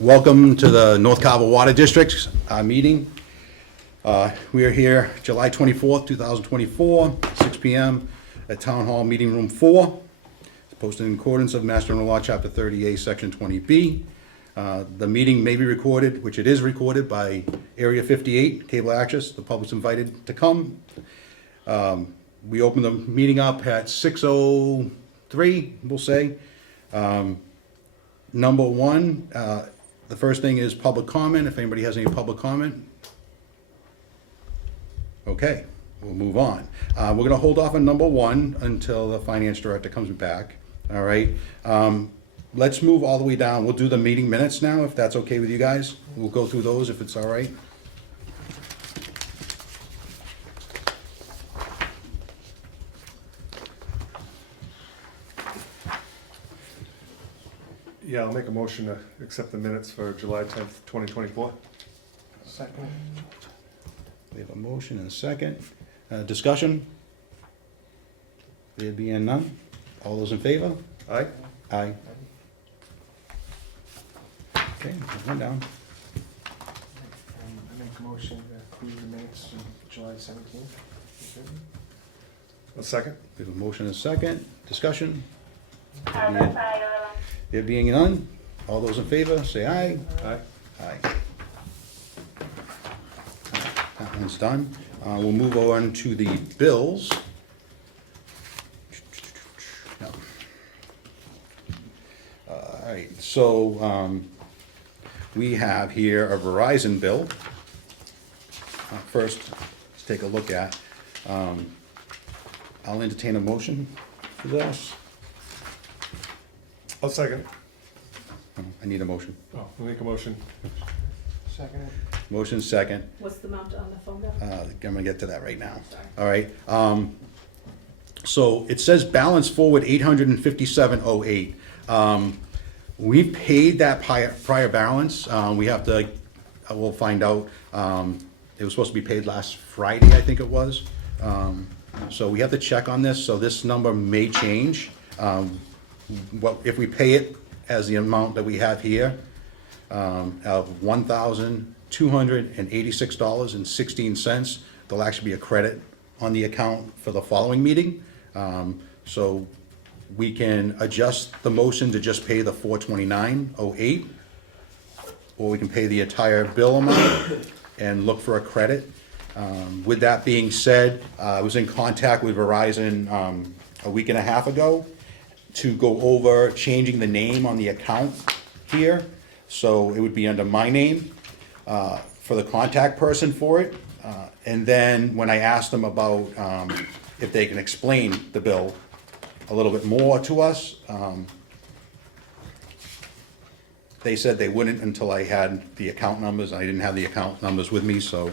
Welcome to the North Carver Water District meeting. We are here July 24th, 2024, 6 p.m. at Town Hall Meeting Room 4. It's posted in accordance of Mass General Law, Chapter 30A, Section 20B. The meeting may be recorded, which it is recorded by Area 58, Cable Access. The public's invited to come. We opened the meeting up at 6:03, we'll say. Number one, the first thing is public comment. If anybody has any public comment. Okay, we'll move on. We're going to hold off on number one until the finance director comes back. All right. Let's move all the way down. We'll do the meeting minutes now, if that's okay with you guys. We'll go through those if it's all right. Yeah, I'll make a motion to accept the minutes for July 10th, 2024. Second. We have a motion and a second. Discussion? There being none. All those in favor? Aye? Aye. Okay, one down. I make a motion to approve the minutes from July 17th. A second? We have a motion and a second. Discussion? Carver. There being none. All those in favor, say aye. Aye? Aye. That one's done. We'll move on to the bills. No. All right, so we have here a Verizon bill. First, let's take a look at. I'll entertain a motion for this. I'll second. I need a motion. Oh, I'll make a motion. Second. Motion second. What's the amount on the phone bill? I'm gonna get to that right now. Sorry. All right. So it says balance forward 857.08. We paid that prior balance. We have to. We'll find out. It was supposed to be paid last Friday, I think it was. So we have to check on this. So this number may change. What if we pay it as the amount that we have here of $1,286.16? There'll actually be a credit on the account for the following meeting. So we can adjust the motion to just pay the $429.08, or we can pay the entire bill amount and look for a credit. With that being said, I was in contact with Verizon a week and a half ago to go over changing the name on the account here. So it would be under my name for the contact person for it. And then when I asked them about if they can explain the bill a little bit more to us, they said they wouldn't until I had the account numbers. I didn't have the account numbers with me, so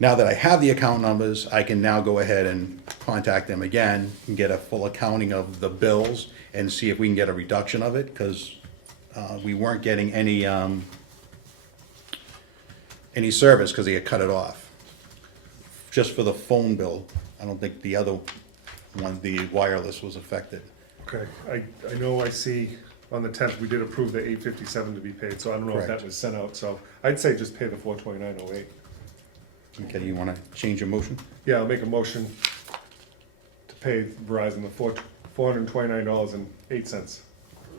now that I have the account numbers, I can now go ahead and contact them again and get a full accounting of the bills and see if we can get a reduction of it, because we weren't getting any service because they had cut it off. Just for the phone bill. I don't think the other one, the wireless, was affected. Okay, I know I see on the 10th, we did approve the 857 to be paid, so I don't know if Correct. that was sent out, so I'd say just pay the 429.08. Okay, you want to change your motion? Yeah, I'll make a motion to pay Verizon the $429.08.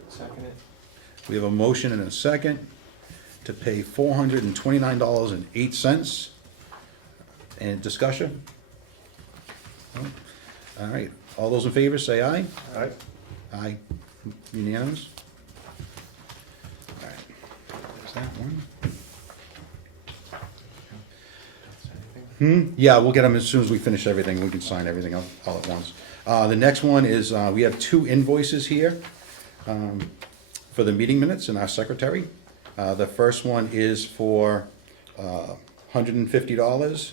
Second it. We have a motion and a second to pay $429.08. And discussion? No? All right, all those in favor say aye. Aye? Aye, unanimous? All right, there's that one. Yeah, we'll get them as soon as we finish everything. We can sign everything all at once. The next one is, we have two invoices here for the meeting minutes in our secretary. The first one is for $150,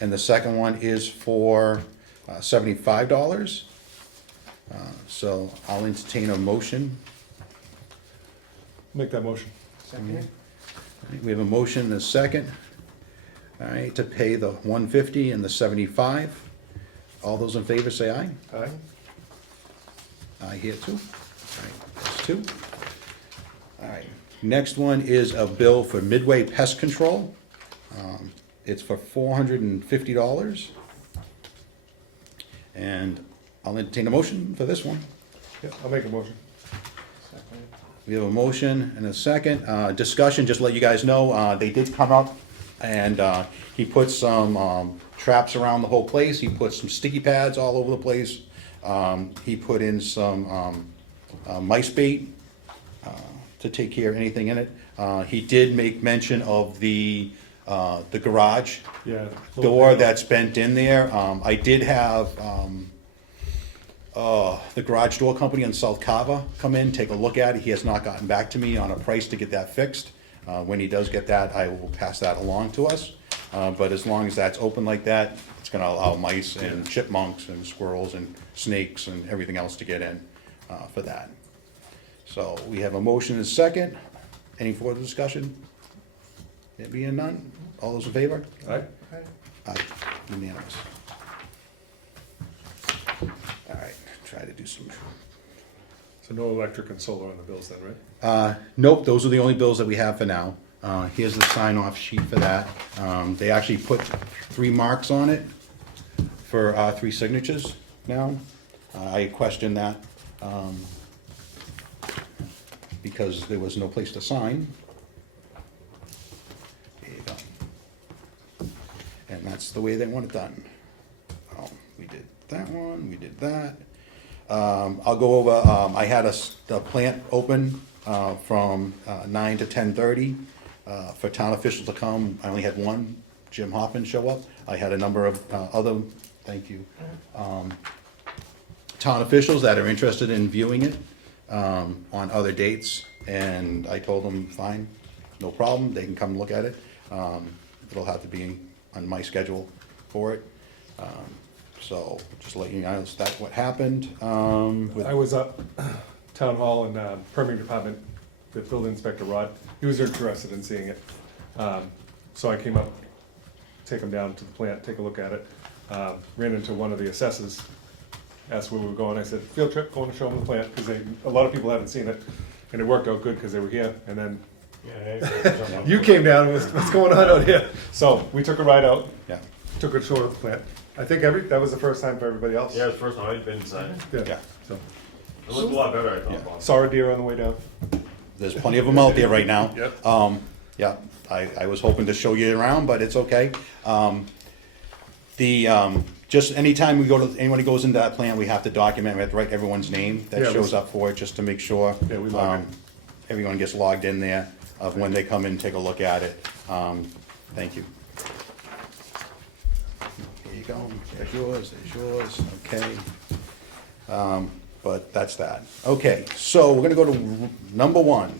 and the second one is for $75. So I'll entertain a motion. Make that motion. Second it. We have a motion and a second. All right, to pay the $150 and the $75. All those in favor say aye. Aye? Aye here too. All right, that's two. All right, Next one is a bill for Midway Pest Control. It's for $450. And I'll entertain a motion for this one. Yeah, I'll make a motion. Second. We have a motion and a second. Discussion, just to let you guys know, they did come up and he put some traps around the whole place. He put some sticky pads all over the place. He put in some mice bait to take care of anything in it. He did make mention of the garage Yeah. door that's bent in there. I did have the garage door company in South Carver come in, take a look at it. He has not gotten back to me on a price to get that fixed. When he does get that, I will pass that along to us. But as long as that's open like that, it's gonna allow mice and chipmunks and squirrels and snakes and everything else to get in for that. So we have a motion and a second. Any further discussion? There being none, all those in favor? All right. Aye, unanimous. All right, try to do some. So no electric and solar on the bills then, right? Nope, those are the only bills that we have for now. Here's the sign-off sheet for that. They actually put 3 marks on it for 3 signatures now. I questioned that because there was no place to sign. There you go. And that's the way they want it done. Oh, we did that one, we did that. I'll go over, I had the plant open from 9 to 10:30 for town officials to come. I only had one, Jim Hoppin, show up. I had a number of other, thank you, town officials that are interested in viewing it on other dates. And I told them, fine, no problem, they can come look at it. It'll have to be on my schedule for it. So just let you know, that's what happened. I was up town hall and permitting department, the building inspector Rod, he was interested in seeing it. So I came up, take him down to the plant, take a look at it. Ran into one of the assessors, asked where we were going. I said, field trip, going to show them the plant, because a lot of people haven't seen it. And it worked out good because they were here. And then you came down, what's going on out here? So we took a ride out, Yeah, took a tour of the plant. I think that was the first time for everybody else. Yeah, it's the first time I've been inside. yeah. So, It looked a lot better, I thought. Yeah. Bob. saw a deer on the way down. There's plenty of them out there right now. Yep. Yeah, I was hoping to show you around, but it's okay. Just anytime anybody goes into that plant, we have to document, we have to write everyone's name that Yeah, we- shows up for it, just to make sure. Yeah, we log in. Everyone gets logged in there of when they come in, take a look at it. Thank you. Here you go, there's yours, okay. But that's that. Okay, so we're gonna go to number 1,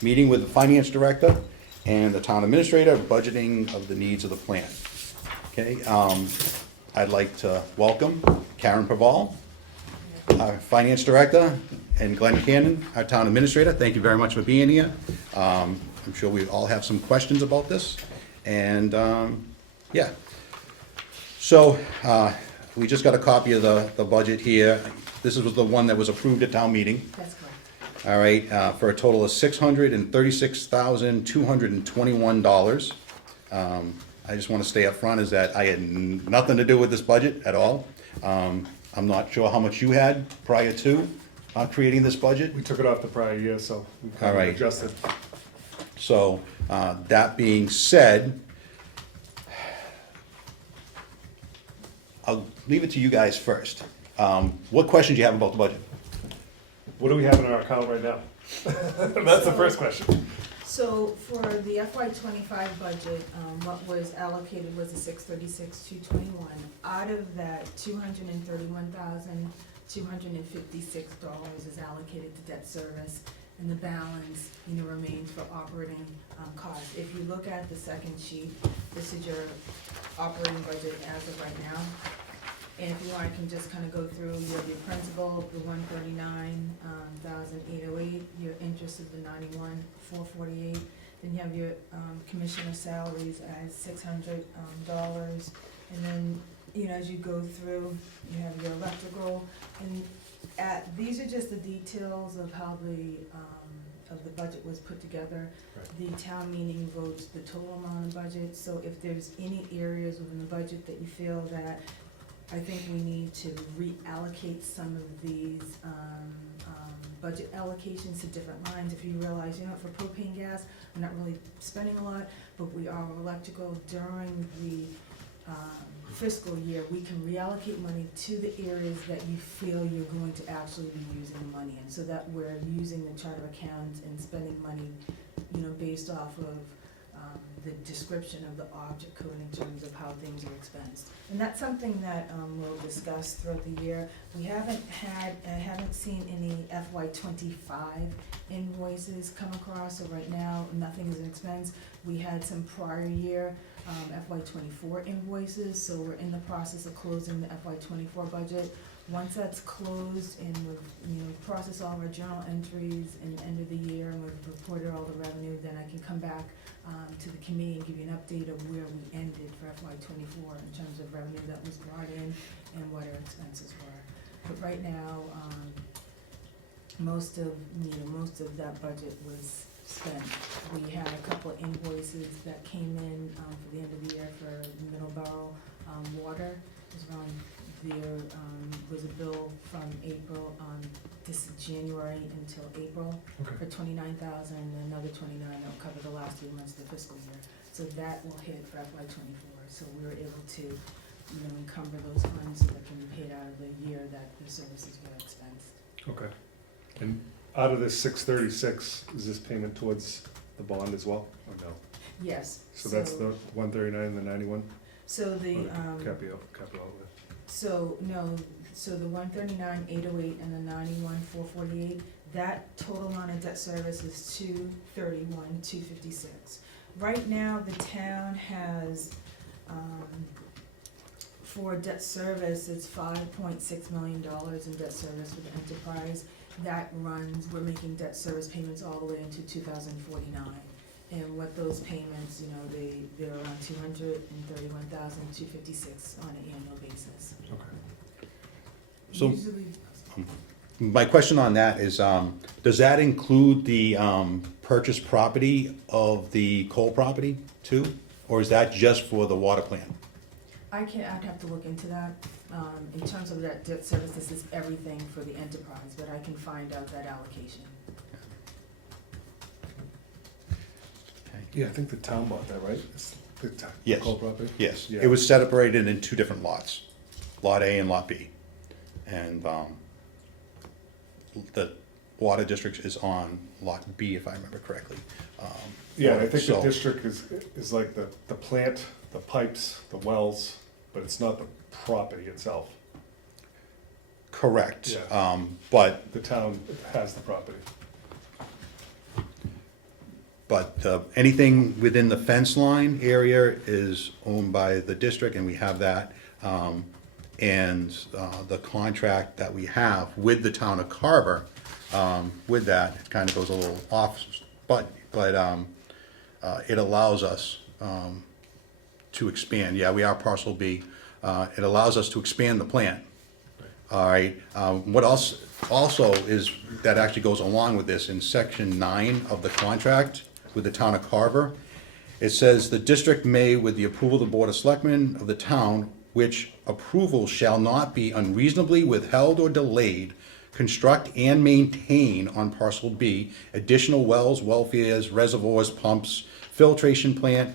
meeting with the finance director and the town administrator, budgeting of the needs of the plant. Okay, I'd like to welcome Karen Paval, our finance director, and Glenn Cannon, our town administrator. Thank you very much for being here. I'm sure we all have some questions about this, and, yeah. So, we just got a copy of the budget here. This was the one that was approved at town meeting. That's correct. All right, for a total of $636,221. I just want to stay up front is that I had nothing to do with this budget at all. I'm not sure how much you had prior to creating this budget. We took it off the prior year, so we kind All of right. adjusted. So, that being said, I'll leave it to you guys first. What questions do you have about the budget? What do we have in our account right now? That's the first question. So for the FY '25 budget, what was allocated was the $636,221. Out of that, $231,256 is allocated to debt service, and the balance, remains for operating costs. If you look at the second sheet, this is your operating budget as of right now. And if you want, I can just kind of go through, you have your principal, the $139,808, your interest of the $91,448, then you have your commissioner salaries at $600, and then, as you go through, you have your electrical, and these are just the details of how the of the budget was put together. Right. The town meeting votes the total amount of budget, so if there's any areas within the budget that you feel that I think we need to reallocate some of these, budget allocations to different lines, if you realize, for propane gas, we're not really spending a lot, but we are electrical during the, fiscal year, we can reallocate money to the areas that you feel you're going to actually be using the money in, so that we're using the chart of accounts and spending money, based off of, the description of the object code in terms of how things are expensed. And that's something that, we'll discuss throughout the year. We haven't seen any FY '25 invoices come across, so right now, nothing is an expense. We had some prior year, FY '24 invoices, so we're in the process of closing the FY '24 budget. Once that's closed and we've, processed all of our journal entries and end of the year, and we've reported all the revenue, then I can come back, to the committee and give you an update of where we ended for FY '24 in terms of revenue that was brought in and what our expenses were. But right now, most of that budget was spent. We had a couple of invoices that came in, for the end of the year for Middleborough, water. It was around there, was a bill from April, this January until April Okay. for $29,000, and another $29,000 that will cover the last 3 months of the fiscal year. So that will hit for FY '24. So we were able to, encumber those funds so that can be paid out of the year that the services were expensed. Okay. And out of this 636, is this payment towards the bond as well, or no? Yes. So that's the 139 and the 91? So the, Or the capital outlay? so, no, so the 139, 808, and the 91, 448, that total amount of debt service is 231, 256. Right now, the town has, for debt service, it's $5.6 million in debt service with enterprise. That runs, we're making debt service payments all the way into 2049. And what those payments, they're around $231,256 on an annual basis. Okay. So- Usually, My question on that is, does that include the purchased property of the coal property too? Or is that just for the water plant? I'd have to look into that. In terms of that debt service, this is everything for the enterprise, but I can find out that allocation. Yeah, I think the town bought that, right? It's the Yes. coal property? Yes, Yeah. it was separated in 2 different lots, Lot A and Lot B. And the water district is on Lot B, if I remember correctly. Yeah, I think the so- district is like the plant, the pipes, the wells, but it's not the property itself. Correct. Yeah. But The town has the property. anything within the fence line area is owned by the district, and we have that. And the contract that we have with the town of Carver, with that, kind of goes a little off, but it allows us to expand. Yeah, we are parcel B. It allows us to expand the plant. All right, what else also is, that actually goes along with this, in section 9 of the contract with the town of Carver, it says, "The district may, with the approval of the Board of Selectmen of the town, which approval shall not be unreasonably withheld or delayed, construct and maintain on parcel B additional wells, welfares, reservoirs, pumps, filtration plant,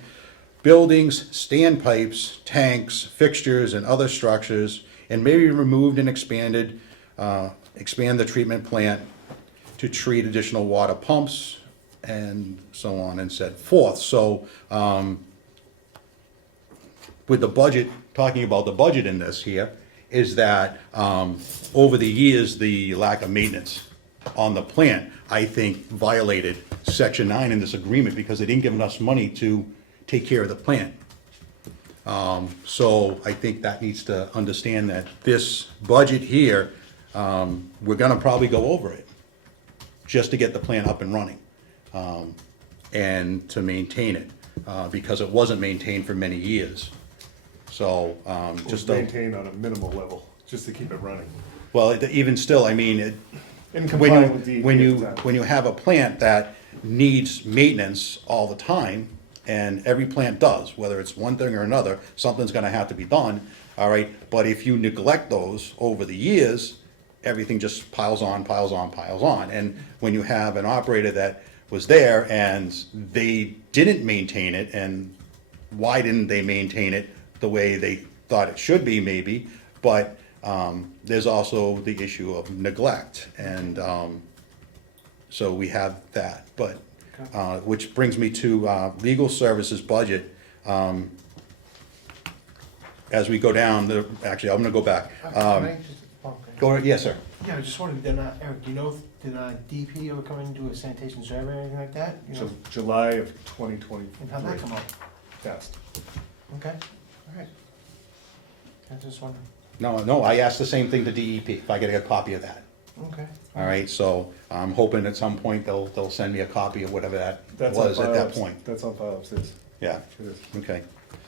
buildings, standpipes, tanks, fixtures, and other structures, and may be removed and expanded, expand the treatment plant to treat additional water pumps," and so on and so forth. So, with the budget, talking about the budget in this here, is that, over the years, the lack of maintenance on the plant, I think, violated section 9 in this agreement, because they didn't give us money to take care of the plant. So I think that needs to understand that this budget here, we're gonna probably go over it, just to get the plant up and running, and to maintain it, because it wasn't maintained for many years. So, Just just, a- maintain on a minimal level, just to keep it running. well, even still, I mean, In when complying you, with DEP when at you, the time. when you have a plant that needs maintenance all the time, and every plant does, whether it's one thing or another, something's gonna have to be done, all right? But if you neglect those over the years, everything just piles on, piles on, piles on. And when you have an operator that was there and they didn't maintain it, and why didn't they maintain it the way they thought it should be, maybe? But there's also the issue of neglect, and so we have that. But which brings me to legal services budget. As we go down, actually, I'm gonna go back. Can I just, okay. Yes, sir. Yeah, I just wondered, then, Eric, do you know, did DP ever come in and do a sanitation survey or anything like that? You know, July of 2023. and how'd that come out? Passed. Okay, all right. I just wondering, No, I asked the same thing to DEP, if I could get a copy of that. okay. All right, so I'm hoping at some point they'll send me a copy of whatever that That's on was at file that ups- point. That's on file upstairs. Yeah, It is. okay.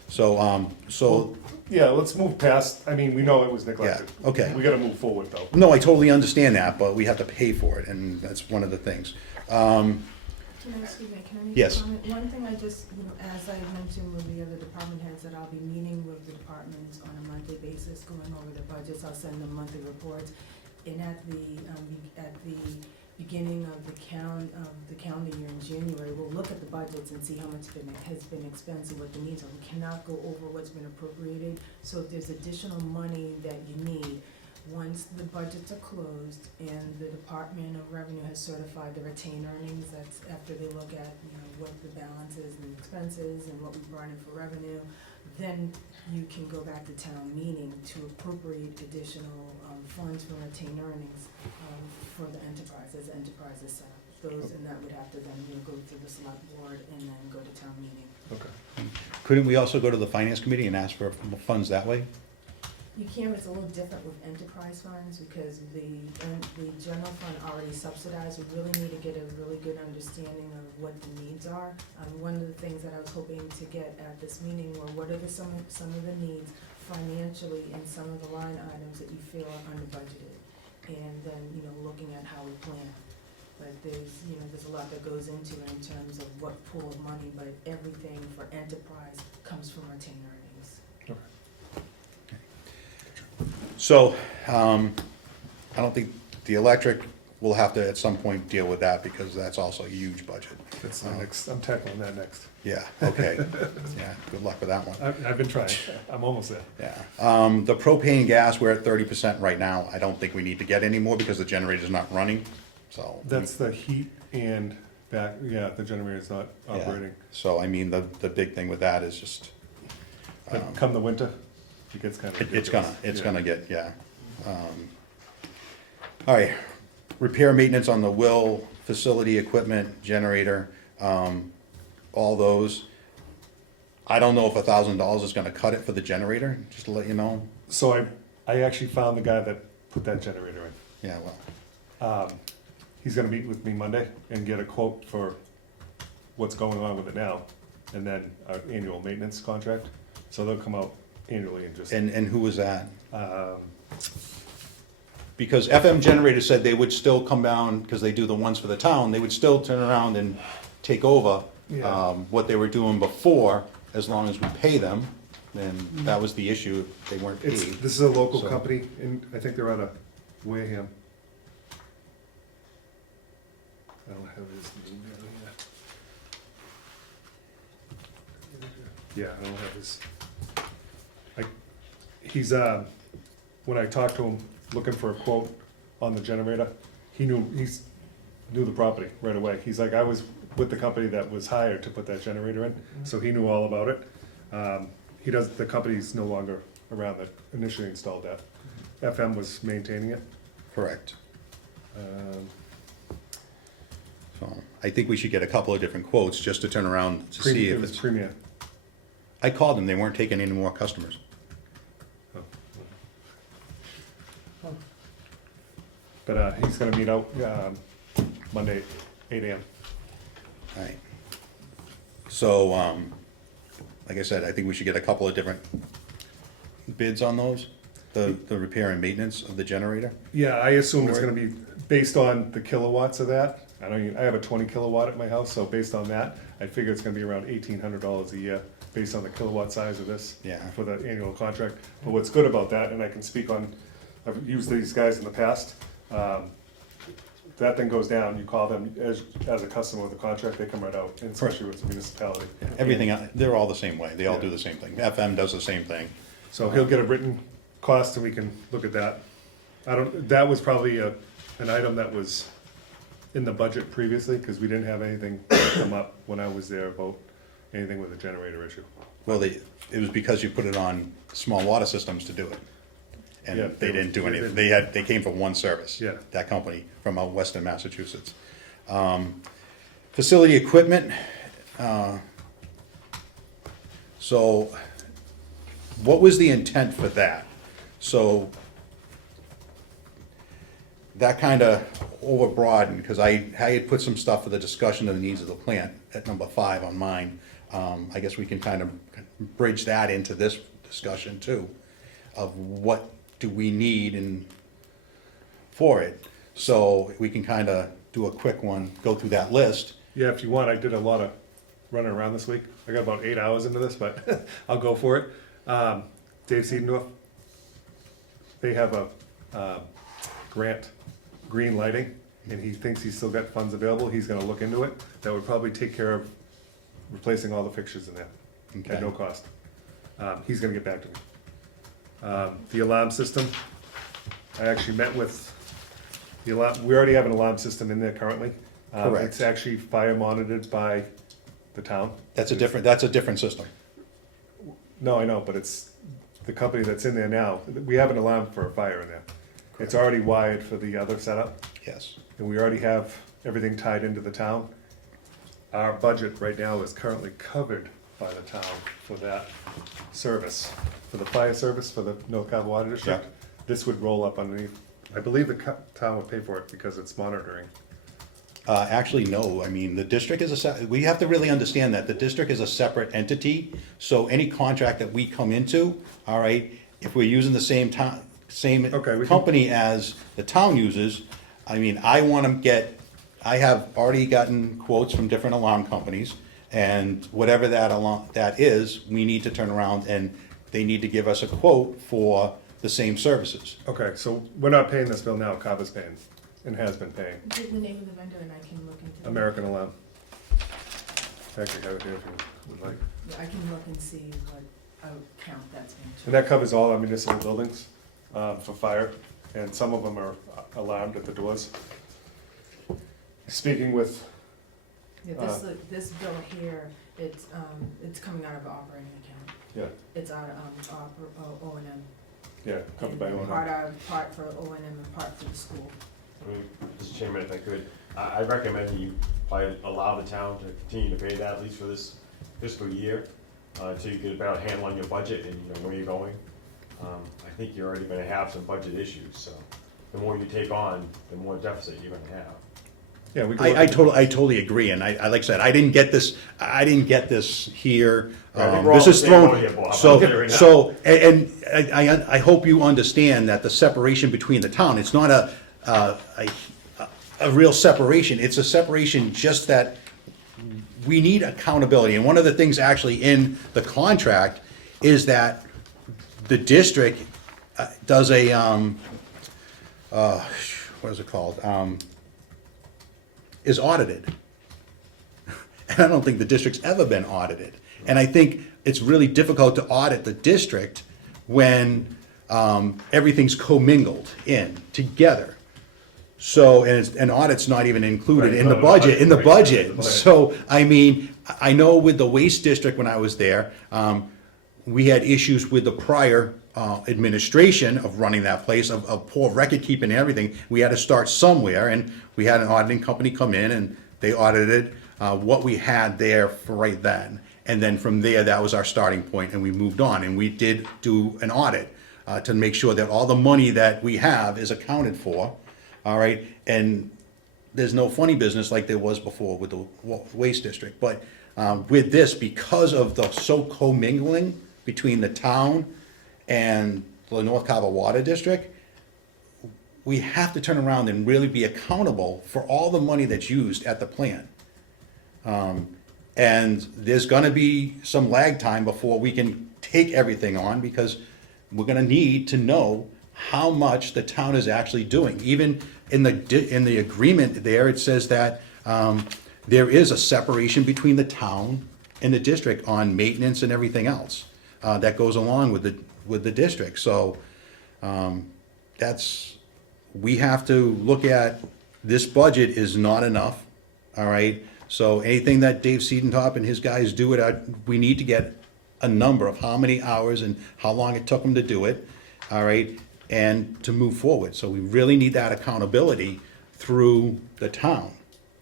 So, Yeah, let's move past, I mean, we know it was neglected. Yeah, okay. We gotta move forward though. no, I totally understand that, but we have to pay for it, and that's one of the things. Excuse me, can I make Yes. a comment? One thing I just, as I mentioned with the other department heads, that I'll be meeting with the departments on a monthly basis, going over their budgets, I'll send them monthly reports. And at the beginning of the calendar year in January, we'll look at the budgets and see how much has been expensed and what the needs are. We cannot go over what's been appropriated, so if there's additional money that you need, once the budgets are closed and the Department of Revenue has certified the retained earnings, that's after they look at, what the balance is and expenses and what we brought in for revenue, then you can go back to town meeting to appropriate additional, funds from retained earnings, for the enterprise, as the enterprise is set up. Those, and that would have to then, go through the select board and then go to town meeting. Okay. Couldn't we also go to the finance committee and ask for funds that way? You can, but it's a little different with enterprise funds, because the general fund already subsidized. We really need to get a really good understanding of what the needs are. One of the things that I was hoping to get at this meeting were, what are some of the needs financially and some of the line items that you feel are under budgeted? And then, looking at how we plan. But there's a lot that goes into it in terms of what pool of money, but everything for enterprise comes from retained earnings. So, I don't think the electric, we'll have to at some point deal with that, because that's also a huge budget. That's the next, I'm tackling that next. Yeah, okay, yeah, good luck with that one. I've been trying, I'm almost there. Yeah, the propane gas, we're at 30% right now. I don't think we need to get any more because the generator's not running, so. That's the heat and back, yeah, the generator's not Yeah. operating. So, I mean, the big thing with that is just, But come the winter, it gets kind of it's ridiculous. gonna get, yeah. All right, repair maintenance on the well facility, equipment, generator, all those. I don't know if $1,000 is gonna cut it for the generator, just to let you know. So I actually found the guy that put that generator in. Yeah, well, He's gonna meet with me Monday and get a quote for what's going on with it now, and then our annual maintenance contract. So they'll come out annually and just, and who was that? um, Because FM Generator said they would still come down, because they do the ones for the town, they would still turn around and take over Yeah. what they were doing before, as long as we pay them. And that was the issue, they weren't it's, paid. this is a local So- company, and I think they're out of Wareham. I don't have his name down here. Yeah, I don't have his. He's, when I talked to him, looking for a quote on the generator, he knew the property right away. He's like, I was with the company that was hired to put that generator in, so he knew all about it. The company's no longer around that initially installed that. FM was maintaining it. Correct. Um, So, I think we should get a couple of different quotes, just to turn around to see It if was it's. Premier. I called them, they weren't taking any more customers. But he's gonna meet out Monday, 8 AM. Alright. So, like I said, I think we should get a couple of different bids on those, the repair and maintenance of the generator. Yeah, I assume it's gonna be based on the kilowatts of that, I have a 20 kilowatt at my house, so based on that, I figure it's gonna be around $1,800 a year, based on the kilowatt size of this. Yeah. For the annual contract. But what's good about that, and I can speak on, I've used these guys in the past, that thing goes down, you call them as a customer with a contract, they come right out, and especially with the municipality. Everything, they're all the same way, they all do the same thing, FM does the same thing. So he'll get a written cost and we can look at that. That was probably an item that was in the budget previously, because we didn't have anything come up when I was there about anything with a generator issue. Well, it was because you put it on small water systems to do it. And Yeah, they didn't do anything, they came from one service. Yeah. That company from out western Massachusetts. Facility equipment, so what was the intent for that? So that kind of overbroadened, because I had put some stuff for the discussion of the needs of the plant at number 5 on mine. I guess we can kind of bridge that into this discussion too, of what do we need and for it. So we can kind of do a quick one, go through that list. Yeah, if you want, I did a lot of running around this week. I got about 8 hours into this, but I'll go for it. Dave Seidendorf, they have a grant, green lighting, and he thinks he's still got funds available. He's gonna look into it. That would probably take care of replacing all the fixtures in there Okay. at no cost. He's gonna get back to me. The alarm system, I actually met with the alarm, we already have an alarm system in there currently. Correct. It's actually fire monitored by the town. That's a different system. No, I know, but it's the company that's in there now. We have an alarm for a fire in there. It's already wired for the other setup, Yes. and we already have everything tied into the town. Our budget right now is currently covered by the town for that service, for the fire service for the North Carver Water District. Yeah. This would roll up underneath. I believe the town would pay for it because it's monitoring. Actually, no, I mean, the district is we have to really understand that the district is a separate entity, so any contract that we come into, all right, if we're using the same town, same Okay, we can- company as the town uses, I mean, I have already gotten quotes from different alarm companies, and whatever that is, we need to turn around and they need to give us a quote for the same services. Okay, so we're not paying this bill now, Carver's paying, and has been paying. The name of the vendor, and I can look into it. American Alarm. I actually have it here if you would like. Yeah, I can look and see what account that's being And charged. that covers all our municipal buildings for fire, and some of them are alarmed at the doors. Speaking with, Yeah, this bill here, it's coming out of operating account. yeah, It's out of, O and M. yeah, covered by And owner. part for O and M and part for the school. I mean, Mr. Chairman, if I could, I recommend that you probably allow the town to continue to pay that at least for this fiscal year, until you get a better handle on your budget and you know where you're going. I think you're already gonna have some budget issues, so the more you take on, the more deficit you're gonna have. Yeah, we can. I totally agree, and I, like I said, I didn't get this here. I think we're all This the is same boat thrown, here, Bob. I'll tell you right now. and I hope you understand that the separation between the town, it's not a real separation, it's a separation just that we need accountability, and one of the things actually in the contract is that the district does a, what is it called? Is audited. And I don't think the district's ever been audited. And I think it's really difficult to audit the district when everything's commingled in together. So, and audit's not even included Right, in the not budget, in the right, budget. right. So, I mean, I know with the waste district when I was there, we had issues with the prior administration of running that place, of poor record keeping and everything. We had to start somewhere, and we had an auditing company come in, and they audited what we had there for right then. And then from there, that was our starting point, and we moved on. And we did do an audit to make sure that all the money that we have is accounted for, all right? And there's no funny business like there was before with the waste district. But with this, because of the so commingling between the town and the North Carver Water District, we have to turn around and really be accountable for all the money that's used at the plant. And there's gonna be some lag time before we can take everything on, because we're gonna need to know how much the town is actually doing. Even in the agreement there, it says that, there is a separation between the town and the district on maintenance and everything else, that goes along with the district. So, we have to look at, this budget is not enough, all right? So anything that Dave Seidentop and his guys do we need to get a number of how many hours and how long it took them to do it, all right? And to move forward. So we really need that accountability through the town.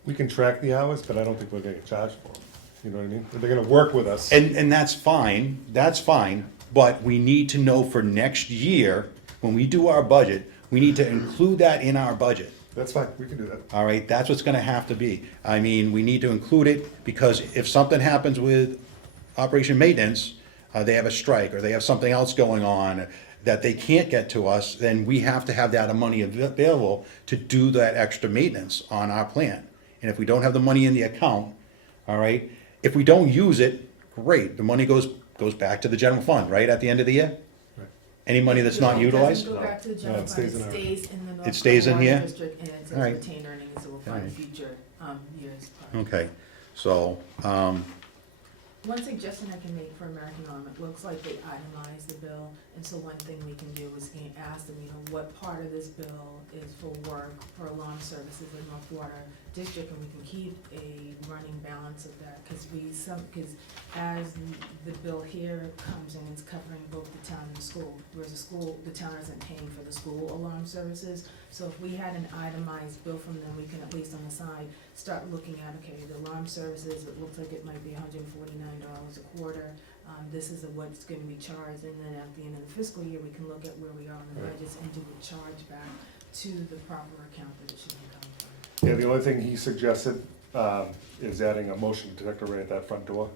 We can track the hours, but I don't think we're gonna get charged for them. You know what I mean? They're gonna work with us. And that's fine, but we need to know for next year, when we do our budget, we need to include that in our budget. That's fine, we can do that. All right, that's what's gonna have to be. I mean, we need to include it, because if something happens with Operation Maintenance, they have a strike, or they have something else going on that they can't get to us, then we have to have that money available to do that extra maintenance on our plant. And if we don't have the money in the account, all right, if we don't use it, great, the money goes back to the general fund, right, at the end of the year? Right. Any money that's not No, utilized? It doesn't go back to the No, general it fund, stays in our- in the North It stays in Carolina here? district, and it says Alright. retained earnings, so we'll fund Alright. future, years. Okay, so, One suggestion I can make for American Arm, it looks like they itemized the bill, and so one thing we can do is ask them, what part of this bill is for work, for alarm services in North Water District, and we can keep a running balance of that, because as the bill here comes in, it's covering both the town and the school, whereas the town isn't paying for the school alarm services. So if we had an itemized bill from them, we can at least on the side start looking at, okay, the alarm services, it looks like it might be $149 a quarter. This is what's gonna be charged, and then at the end of the fiscal year, we can look at where we are in the Right. budgets and do a charge back to the proper account that it should be coming from. Yeah, the only thing he suggested, is adding a motion detector right at that front door,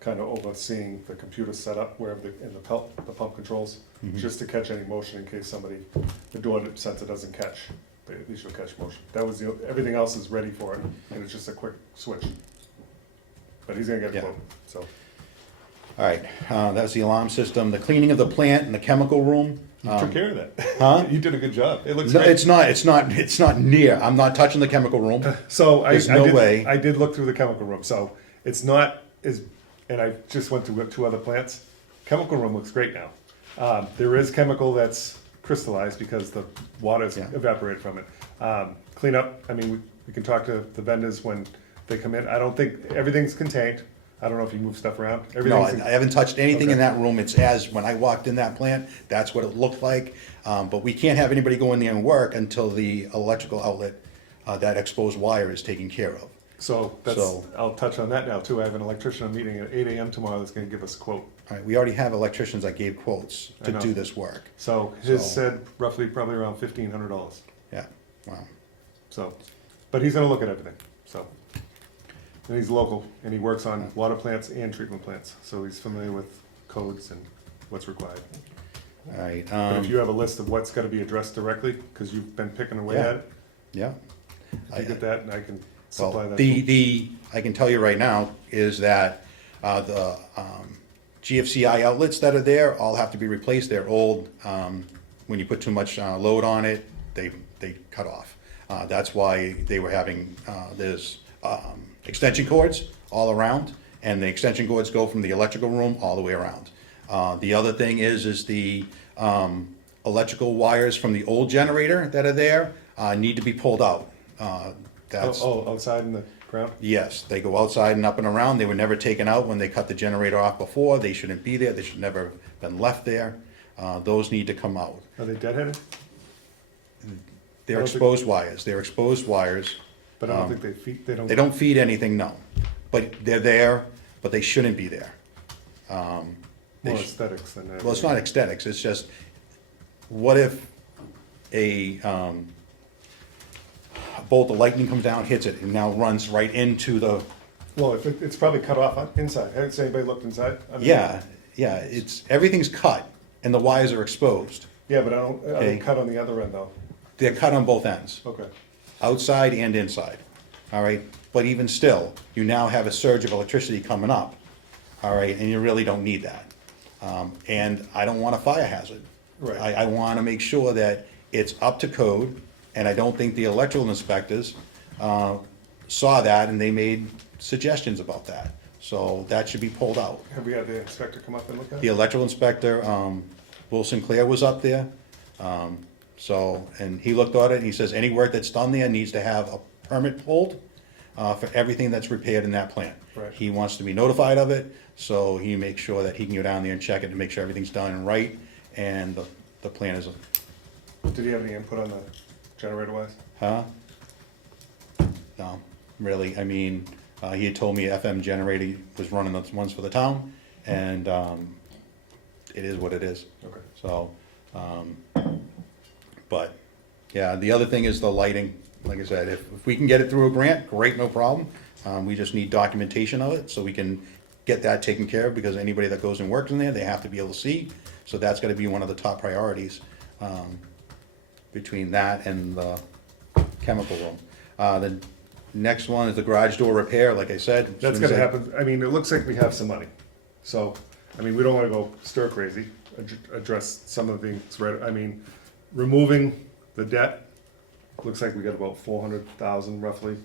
kind of overseeing the computer setup wherever in the pump controls, just to catch any motion in case the door sensor doesn't catch. At least you'll catch motion. That was everything else is ready for it, and it's just a quick switch. But he's gonna get a Yeah. quote, so. all right, that was the alarm system, the cleaning of the plant and the chemical room. You took care of that. Huh? You did a good job. It looks No, great. it's not near, I'm not touching the chemical room. So There's no way. I did look through the chemical room, so it's not as, and I just went to 2 other plants. Chemical room looks great now. There is chemical that's crystallized because the water's Yeah. evaporated from it. Cleanup, I mean, we can talk to the vendors when they come in. I don't think, everything's contained. I don't know if you move stuff around. No, Everything's I haven't touched anything in Okay. that room, it's when I walked in that plant, that's what it looked like. But we can't have anybody go in there and work until the electrical outlet, that exposed wire is taken care of. So I'll touch on that now too. I have an electrician meeting at 8 AM tomorrow that's gonna give us a quote. All right, we already have electricians that gave quotes I to know. do this work, So his So- said roughly, probably around $1,500. yeah, wow. So, but he's gonna look at everything, so. And he's local, and he works on water plants and treatment plants, so he's familiar with codes and what's required. All right, But if you have a list of what's gotta be addressed directly, cause you've been picking away Yeah. at it, yeah. if you get that, and I can supply Well, that. I can tell you right now is that, the, GFCI outlets that are there all have to be replaced, they're old, when you put too much, load on it, they cut off. That's why they were having, there's, extension cords all around, and the extension cords go from the electrical room all the way around. The other thing is the, electrical wires from the old generator that are there, need to be pulled out. That's. Outside in the ground? Yes, they go outside and up and around. They were never taken out when they cut the generator off before. They shouldn't be there. They should never have been left there. Those need to come out. Are they deadheaded? They're I don't think- exposed wires. They're exposed wires. But I don't think they don't. They don't feed anything, no. But they're there, but they shouldn't be there. They More sh- aesthetics than that. Well, it's not aesthetics. It's just, what if a bolt of lightning comes down, hits it, and now runs right into the, Well, if it's probably cut off inside. Has anybody looked inside? I mean, yeah, everything's cut and the wires are exposed. Yeah, but are they Okay. cut on the other end though? They're cut on both ends, Okay, outside and inside, all right? But even still, you now have a surge of electricity coming up, all right, and you really don't need that. And I don't want a fire hazard. Right. I wanna make sure that it's up to code, and I don't think the electrical inspectors, saw that and they made suggestions about that. So that should be pulled out. have we had the inspector come up and look at The it? electrical inspector, Will Sinclair was up there. So, and he looked at it and he says any work that's done there needs to have a permit pulled for everything that's repaired in that plant. Right. He wants to be notified of it, so he makes sure that he can go down there and check it to make sure everything's done and right, and the plant is, Did he have any input on the generator wise? huh? No, really, I mean, he had told me FM generator was running the ones for the town, and it is what it is. Okay. So, but, yeah, the other thing is the lighting. Like I said, if we can get it through a grant, great, no problem. We just need documentation of it, so we can get that taken care of, because anybody that goes and works in there, they have to be able to see. So that's gotta be one of the top priorities, between that and the chemical room. The next one is the garage door repair, like I said. as That's soon as gonna I- happen, I mean, it looks like we have some money, so, I mean, we don't wanna go stir crazy, address some of the things, right, I mean, removing the debt, looks like we got about 400,000 roughly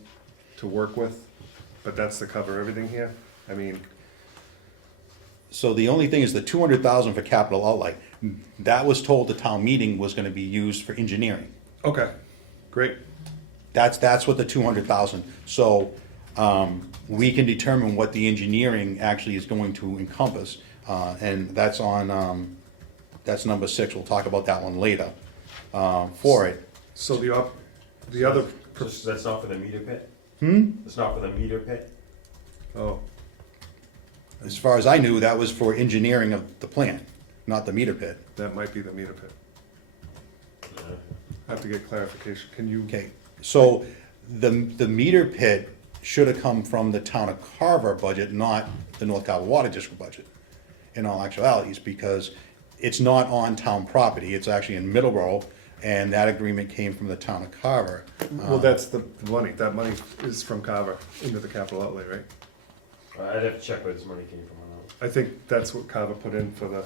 to work with, but that's to cover everything here, I mean, So the only thing is the 200,000 for capital outlay, that was told the town meeting was gonna be used for engineering. okay, great, That's what the 200,000, so, we can determine what the engineering actually is going to encompass. And that's on, that's number 6, we'll talk about that one later, for it. so the other, That's not for the meter pit? Hmm? It's not for the meter pit? oh, As far as I knew, that was for engineering of the plant, not the meter pit. that might be the meter pit, I have to get clarification, can you? Okay, so the meter pit should have come from the town of Carver budget, not the North Carver Water District budget, in all actualities, because it's not on town property, it's actually in Middleborough, and that agreement came from the town of Carver. Well, that's the money, that money is from Carver into the capital outlay, right? I'd have to check where this money came from. I don't know. I think that's what Carver put in for the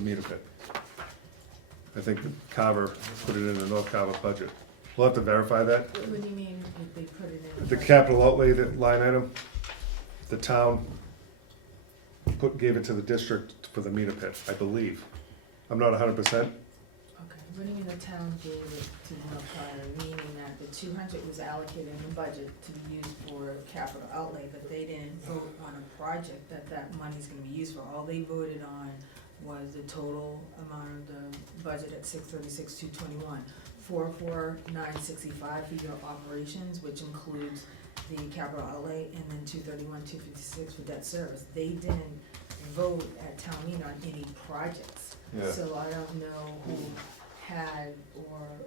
meter pit. I think Carver put it in the North Carver budget. We'll have to verify that. What do you mean if they put it in? The capital outlay, that line item, the town gave it to the district for the meter pit, I believe. I'm not 100%. Okay, what do you mean the town gave it to North Carver, meaning that the 200 was allocated in the budget to be used for capital outlay, but they didn't vote on a project that money's gonna be used for. All they voted on was the total amount of the budget at 636,221. 44965 for your operations, which includes the capital outlay, and then 231,256 for debt service. They didn't vote at town meeting on any projects. Yeah. So I don't know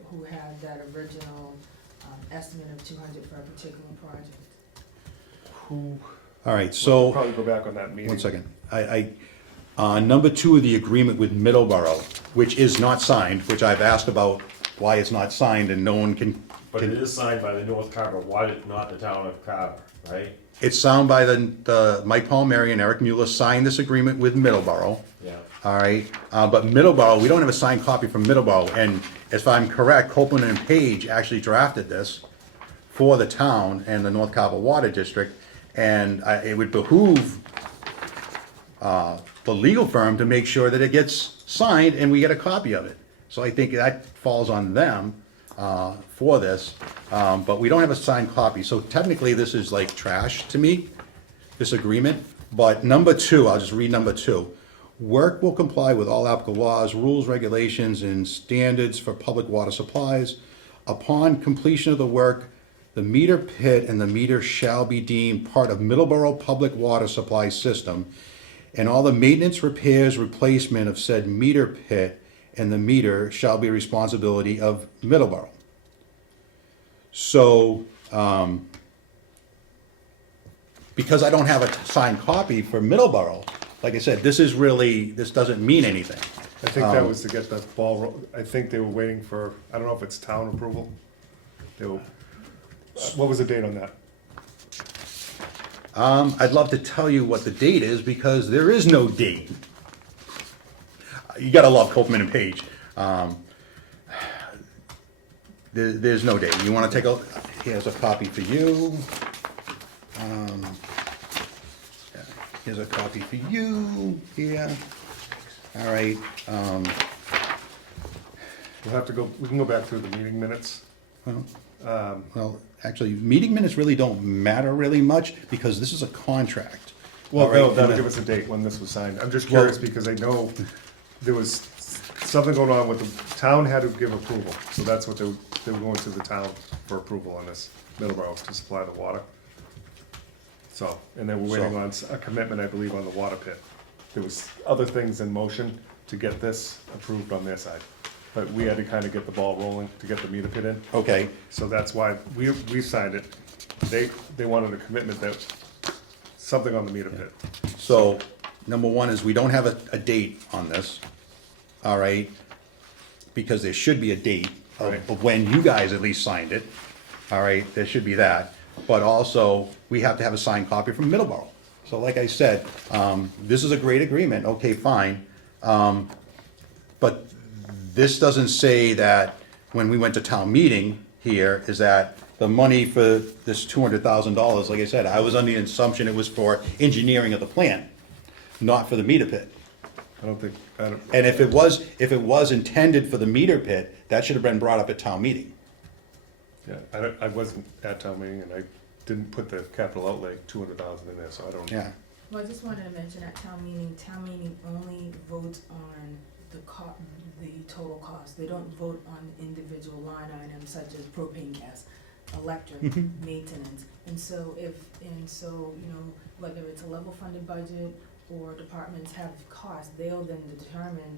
who had that original estimate of 200 for a particular project. Who? All right, We'll so, probably go back on that meeting. one second, number 2 of the agreement with Middleborough, which is not signed, which I've asked about why it's not signed, and no one can. But it is signed by the North Carver, why did not the town of Carver, right? It's signed by the Mike Palmieri and Eric Mueller signed this agreement with Middleborough. Yeah. All right, but Middleborough, we don't have a signed copy from Middleborough, and if I'm correct, Copeland and Page actually drafted this for the town and the North Carver Water District, and it would behoove the legal firm to make sure that it gets signed and we get a copy of it. So I think that falls on them for this, but we don't have a signed copy, so technically this is like trash to me, this agreement. But number 2, I'll just read number 2. Work will comply with all applicable laws, rules, regulations, and standards for public water supplies. Upon completion of the work, the meter pit and the meter shall be deemed part of Middleborough Public Water Supply System, and all the maintenance, repairs, replacement of said meter pit and the meter shall be responsibility of Middleborough. So, because I don't have a signed copy for Middleborough, like I said, this doesn't mean anything. I think that was to get the ball, I think they were waiting for, I don't know if it's town approval. They were, what was the date on that? I'd love to tell you what the date is, because there is no date. You gotta love Copman and Page. There's no date. You wanna take a, here's a copy for you. Yeah, here's a copy for you, here. All right, We'll have to go, we can go back through the meeting minutes. well, actually, meeting minutes really don't matter really much, because this is a contract. Well, All right, that'll and give then- us a date when this was signed. I'm just Well- curious because I know there was something going on with the town had to give approval. So that's what they were going to the town for approval on this, Middleborough, to supply the water. So, and then we're waiting So- on a commitment, I believe, on the water pit. There was other things in motion to get this approved on their side. But we had to kind of get the ball rolling to get the meter pit in. Okay, So that's why we signed it. They wanted a commitment that, something on the meter pit. so, number one is we don't have a date on this, all right? Because there should be a date Right. of when you guys at least signed it, all right? There should be that. But also, we have to have a signed copy from Middleborough. So like I said, this is a great agreement, okay, fine. But this doesn't say that when we went to town meeting here, is that the money for this $200,000, like I said, I was under the assumption it was for engineering of the plant, not for the meter pit. I don't think, And if it was intended for the meter pit, that should have been brought up at town meeting. yeah, I wasn't at town meeting and I didn't put the capital outlay 200,000 in there, so I don't. Yeah, Well, I just wanted to mention at town meeting only votes on the total cost. They don't vote on individual line items such as propane gas, electric, maintenance. And so whether it's a level funded budget or departments have costs, they'll then determine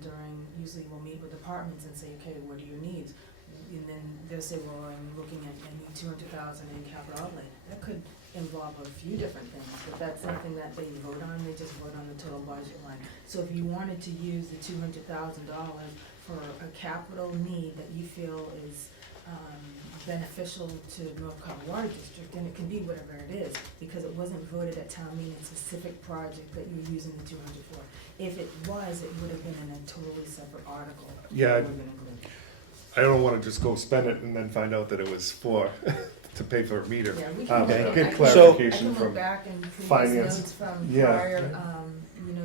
usually we'll meet with departments and say, okay, what are your needs? And then they'll say, well, I'm looking at, I need 200,000 in capital outlay. That could involve a few different things, but that's something that they vote on, they just vote on the total budget line. So if you wanted to use the $200,000 for a capital need that you feel is beneficial to North Carver Water District, then it can be whatever it is, because it wasn't voted at town meeting, a specific project that you're using the 200 for. If it was, it would have been in a totally separate article. Yeah, It would have been included. I don't wanna just go spend it and then find out that it was for, to pay for a meter. Yeah, we can look at- Get I can clarification look from, back and previous finance. notes from Yeah. prior,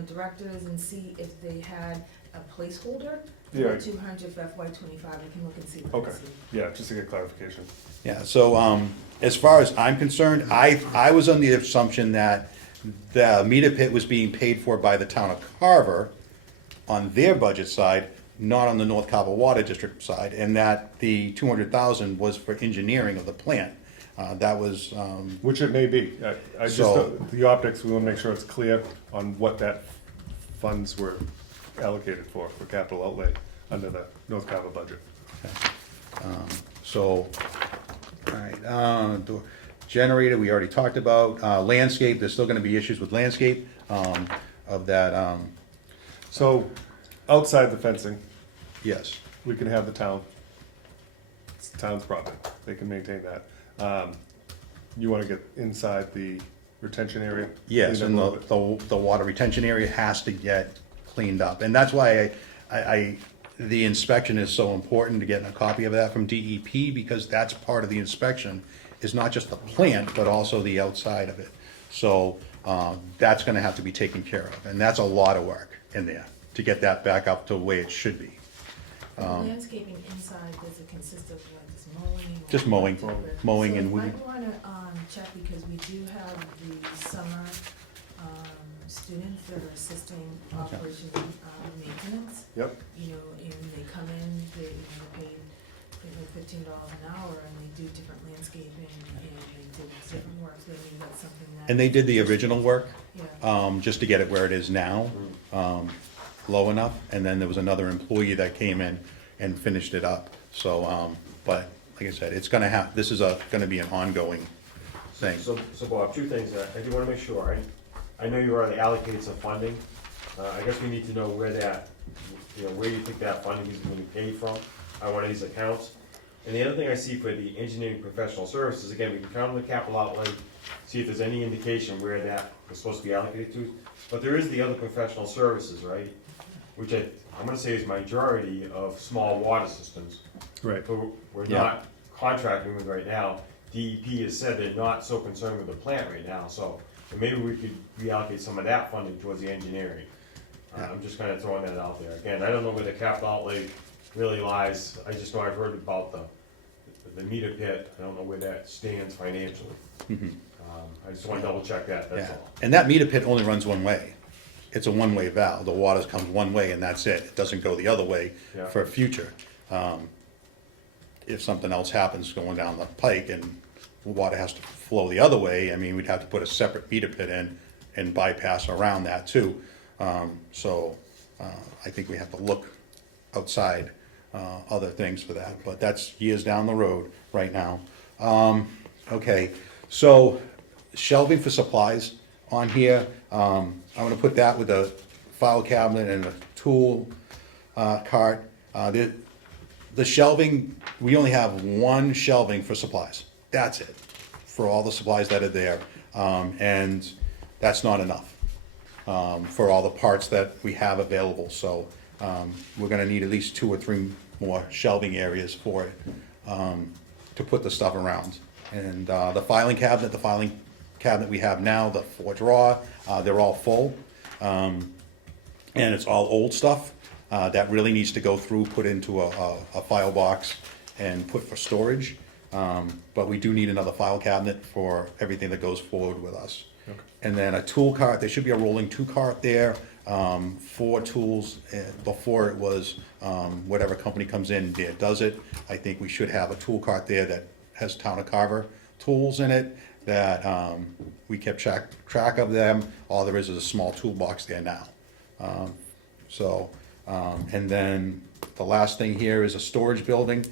directors and see if they had a placeholder Yeah. for 200 for FY '25. I can look and see. Okay. Yeah, just to get clarification. yeah, so, as far as I'm concerned, I was under the assumption that the meter pit was being paid for by the town of Carver on their budget side, not on the North Carver Water District side, and that the 200,000 was for engineering of the plant. That was, Which it may be. I just, So- the optics, we wanna make sure it's clear on what that funds were allocated for capital outlay under the North Carver budget. so, all right, generator, we already talked about. Landscape, there's still gonna be issues with landscape, of that, So, outside the fencing, yes. we can have the town. It's the town's property, they can maintain that. You wanna get inside the retention area? Yes, Clean and up a little bit. the water retention area has to get cleaned up, and that's why the inspection is so important, to get a copy of that from DEP, because that's part of the inspection, is not just the plant, but also the outside of it. So, that's gonna have to be taken care of, and that's a lot of work in there, to get that back up to the way it should be. Landscaping inside, does it consist of like just mowing? or- Just mowing and So weed. you might wanna, check, because we do have the summer, students that are assisting operation, maintenance. Yep, You know, and they come in, they pay $15 an hour, and they do different landscaping, and they do different work, so maybe that's something that. And they did the original work, Yeah, just to get it where it is now, low enough, and then there was another employee that came in and finished it up. So, but, like I said, this is gonna be an ongoing thing. So Bob, two things, I do wanna make sure, I know you already allocated some funding I guess we need to know where that, where you think that funding is gonna be paid from, on one of these accounts. And the other thing I see for the engineering professional services, again, we can count on the capital outlay, see if there's any indication where that was supposed to be allocated to. But there is the other professional services, right? Which I'm gonna say is majority of small water systems. Right. Who we're Yeah. not contracting with right now. DEP has said they're not so concerned with the plant right now, so maybe we could reallocate some of that funding towards the engineering. I'm just kinda throwing that out there. Again, I don't know where the capital outlay really lies. I just know I've heard about the meter pit. I don't know where that stands financially. I just wanna double check that, that's Yeah, all. and that meter pit only runs one way. It's a one-way valve. The water comes one way and that's it. It doesn't go the other way Yeah. for future. If something else happens going down the pike and water has to flow the other way, I mean, we'd have to put a separate meter pit in and bypass around that too. I think we have to look outside, other things for that, but that's years down the road right now. Okay, so shelving for supplies on here, I'm gonna put that with a file cabinet and a tool, cart. The shelving, we only have one shelving for supplies. That's it, for all the supplies that are there. And that's not enough for all the parts that we have available. So we're gonna need at least 2 or 3 more shelving areas for it to put the stuff around. And the filing cabinet we have now, the 4 drawer, they're all full. And it's all old stuff that really needs to go through, put into a file box and put for storage. But we do need another file cabinet for everything that goes forward with us. Okay. And then a tool cart, there should be a rolling 2 cart there, 4 tools. Before it was, whatever company comes in there does it. I think we should have a tool cart there that has Town of Carver tools in it, that we kept track of them. All there is a small toolbox there now. And then the last thing here is a storage building.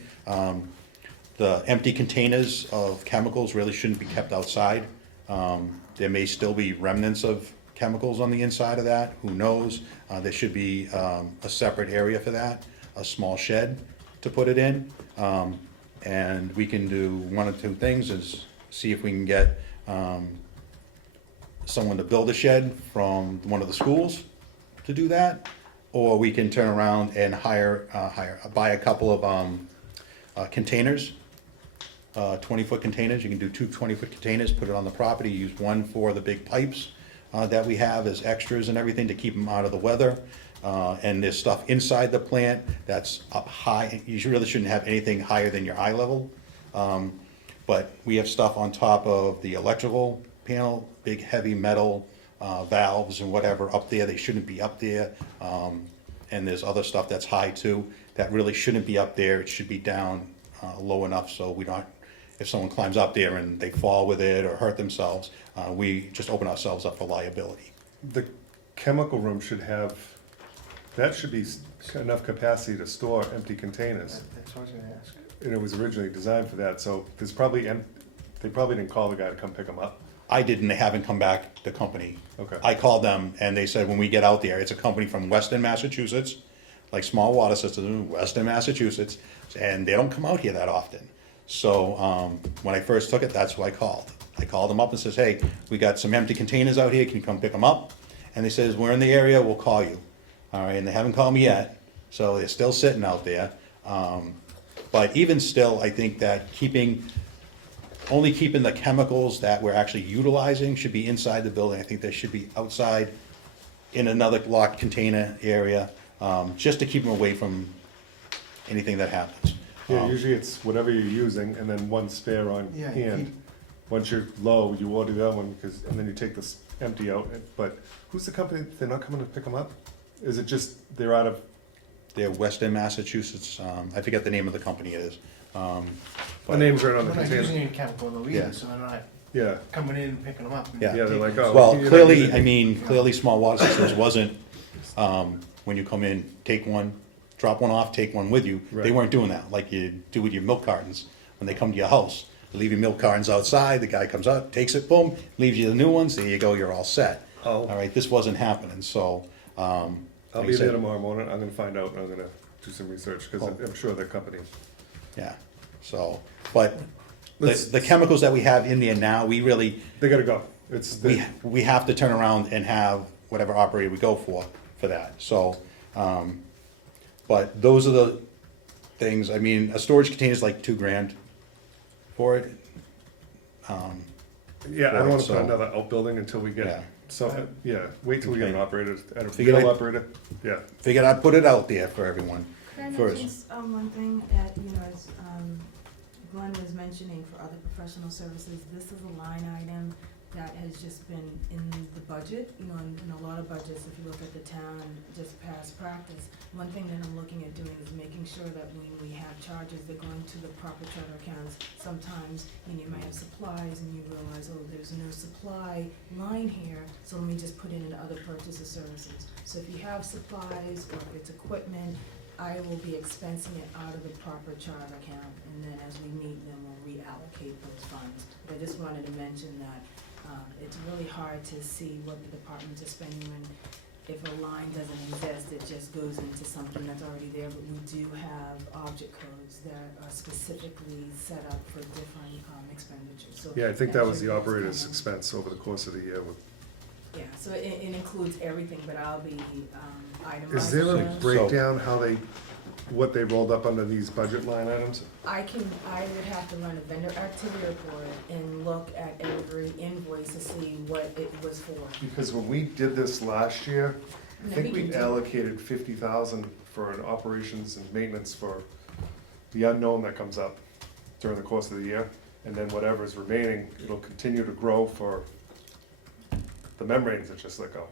The empty containers of chemicals really shouldn't be kept outside. There may still be remnants of chemicals on the inside of that, who knows? There should be a separate area for that, a small shed to put it in. And we can do one of 2 things, is see if we can get someone to build a shed from one of the schools to do that. Or we can turn around and buy a couple of containers, 20-foot containers. You can do 2 20-foot containers, put it on the property, use one for the big pipes that we have as extras and everything to keep them out of the weather. And there's stuff inside the plant that's up high. You really shouldn't have anything higher than your eye level. But we have stuff on top of the electrical panel, big heavy metal valves and whatever up there. They shouldn't be up there. And there's other stuff that's high too, that really shouldn't be up there. It should be down low enough so we don't, if someone climbs up there and they fall with it or hurt themselves, we just open ourselves up for liability. The chemical room should have, that should be enough capacity to store empty containers. That's what I was gonna ask. And it was originally designed for that, so there's probably, they probably didn't call the guy to come pick them up. I didn't, they haven't come back, the company. Okay. I called them and they said, when we get out there, it's a company from Weston, Massachusetts, like small water systems in Weston, Massachusetts, and they don't come out here that often. So, when I first took it, that's who I called. I called them up and says, hey, we got some empty containers out here, can you come pick them up? And they says, we're in the area, we'll call you. All right, and they haven't called me yet, so they're still sitting out there. But even still, I think that only keeping the chemicals that we're actually utilizing should be inside the building. I think they should be outside in another locked container area, just to keep them away from anything that happens. Yeah, usually it's whatever you're using and then one spare on Yeah, hand. Once you're low, you order the other one, and then you take this empty out. But who's the company, they're not coming to pick them up? Is it just, they're out of, They're Weston, Massachusetts, I forget the name of the company it is. the name's right on the We're not using container? any chemical though Yeah. either, so they're not Yeah, coming in and picking them up. and Yeah. yeah, they're like, taking oh. Well, you're not clearly, using I it. mean, clearly Small Water Systems wasn't, when you come in, take one, drop one off, take one with you. They Right. weren't doing that, like you do with your milk cartons. When they come to your house, you leave your milk cartons outside, the guy comes up, takes it, boom, leaves you the new ones, there you go, you're all set. Oh. All right, this wasn't happening, so, I'll Like I be there said- tomorrow morning, I'm gonna find out, and I'm gonna do some research, because Oh. I'm sure that company. Yeah, so, but Let's- the chemicals that we have in there now, we really, They gotta go, it's, we have to turn around and have whatever operator we go for that, so, but those are the things, I mean, a storage container is like $2,000 for it. yeah, I don't wanna so- put another outbuilding until we Yeah. get, so, yeah, wait till we get an Okay. operator, and a Figured real I'd- operator, yeah. Figured I'd put it out there for everyone Can I first. mention, one thing, you know, as, Glenn was mentioning for other professional services, this is a line item that has just been in the budget, you know, in a lot of budgets, if you look at the town and just past practice. One thing that I'm looking at doing is making sure that when we have charges, they're going to the proper charter accounts. Sometimes, you know, you might have supplies and you realize, oh, there's no supply line here, so let me just put it into other purchases services. So if you have supplies or if it's equipment, I will be expensing it out of the proper charter account, and then as we meet, then we'll reallocate those funds. But I just wanted to mention that, it's really hard to see what the departments are spending when, if a line doesn't exist, it just goes into something that's already there, but we do have object codes that are specifically set up for different, expenditures, so. Yeah, I think that was the should be operator's spending. expense over the course of the year with. Yeah, so it includes everything, but I'll be, itemizing. Is there a them. breakdown how they, what they rolled up under these budget line items? I would have to run a vendor activity report and look at every invoice to see what it was for. Because when we did this last year, I And then think we we can do- allocated 50,000 for an operations and maintenance for the unknown that comes up during the course of the year. And then whatever's remaining, it'll continue to grow for the membranes at just let go.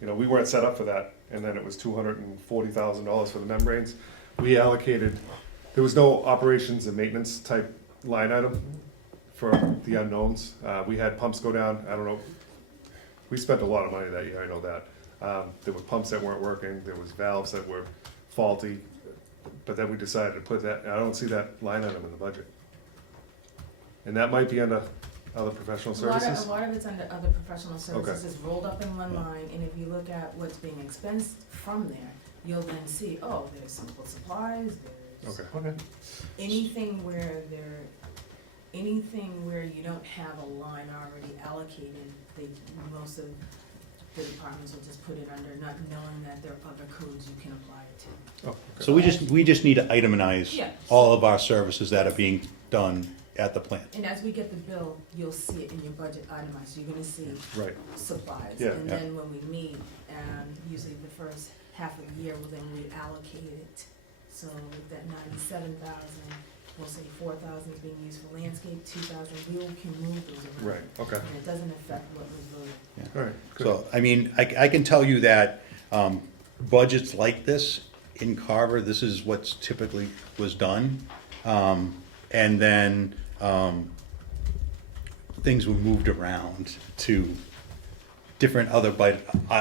You know, we weren't set up for that, and then it was $240,000 for the membranes. We allocated, there was no operations and maintenance type line item for the unknowns. We had pumps go down, I don't know, we spent a lot of money that year, I know that. There were pumps that weren't working, there was valves that were faulty, but then we decided to put that, I don't see that line item in the budget. And that might be under other professional services? A lot of it's under other professional services, it's rolled up in one line, and if you look at what's being expensed from there, you'll then see, oh, there's simple supplies, there's Okay. anything where you don't have a line already allocated, most of the departments will just put it under, not knowing that there are other codes you can apply it to. Oh, okay. So we just need to itemize Yeah. all of our services that are being done at the plant. And as we get the bill, you'll see it in your budget itemized, so you're gonna see Right, supplies. Yeah. And Yeah. then when we meet, usually the first half of the year, we'll then reallocate it. So that 97,000, we'll say 4,000 is being used for landscape, 2,000, we can move those around. right, okay, And it doesn't affect what was voted. all right, good. So, I mean, I can tell you that budgets like this in Carver, this is what's typically was done. And then things were moved around to different other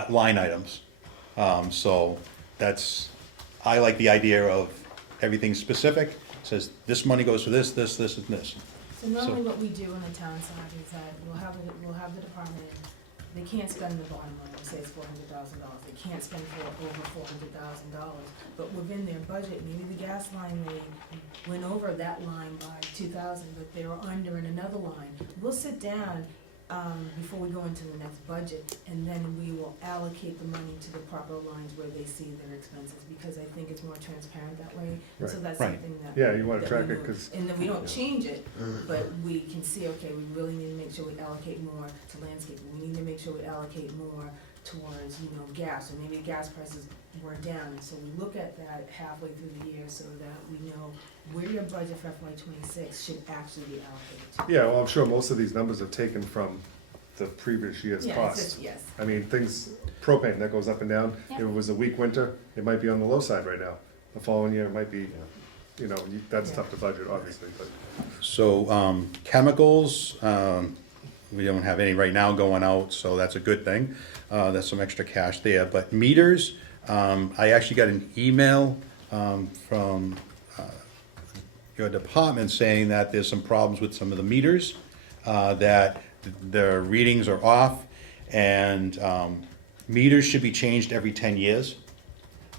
line items. So that's, I like the idea of everything specific, says this money goes for this, this, this, and this. So normally what we do on the town side is that we'll have the department, they can't spend the bottom line, we'll say it's $400,000, they can't spend over $400,000, but within their budget, maybe the gas line, they went over that line by 2,000, but they were under in another line. We'll sit down, before we go into the next budget, and then we will allocate the money to the proper lines where they see their expenses, because I think it's more transparent that way, so Right. that's Right. something that. Yeah, you wanna that track we it, do. 'cause- And then we don't change it, but we can see, okay, we really need to make sure we allocate more to landscaping, we need to make sure we allocate more towards, gas, or maybe gas prices were down, so we look at that halfway through the year so that we know where your budget for FY '26 should actually be allocated to. Yeah, well, I'm sure most of these numbers are taken from the previous year's Yeah, it's cost. just, yes. I mean, things, propane, that goes up and down. If it Yeah. was a weak winter, it might be on the low side right now. The following year, it might be, that's Yeah. tough to budget, obviously, but, So, chemicals, we don't have any right now going out, so that's a good thing. That's some extra cash there, but meters, I actually got an email, from, your department saying that there's some problems with some of the meters, that the readings are off, and, meters should be changed every 10 years.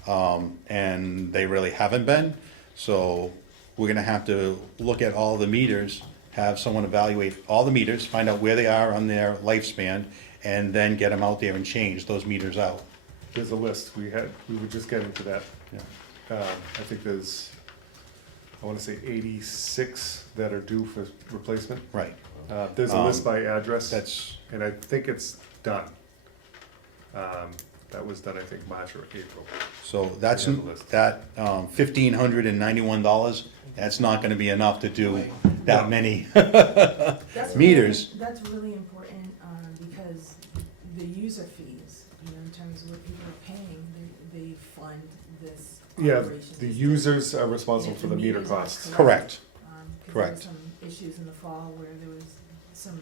And they really haven't been. So we're gonna have to look at all the meters, have someone evaluate all the meters, find out where they are on their lifespan, and then get them out there and change those meters out. There's a list, we were just getting to that. Yeah. I think there's, I wanna say 86 that are due for replacement. Right, There's a list by address. that's, And I think it's done. That was done, I think, March or April. so that's, We have a list. that, $1,591, that's not gonna be enough to do that No. many. That's Meters. really- That's really important, because the user fees, in terms of what people are paying, they fund this Yeah, operation. the users are responsible If for the meter meters are costs. Correct, 'Cause correct. there were some issues in the fall where there was some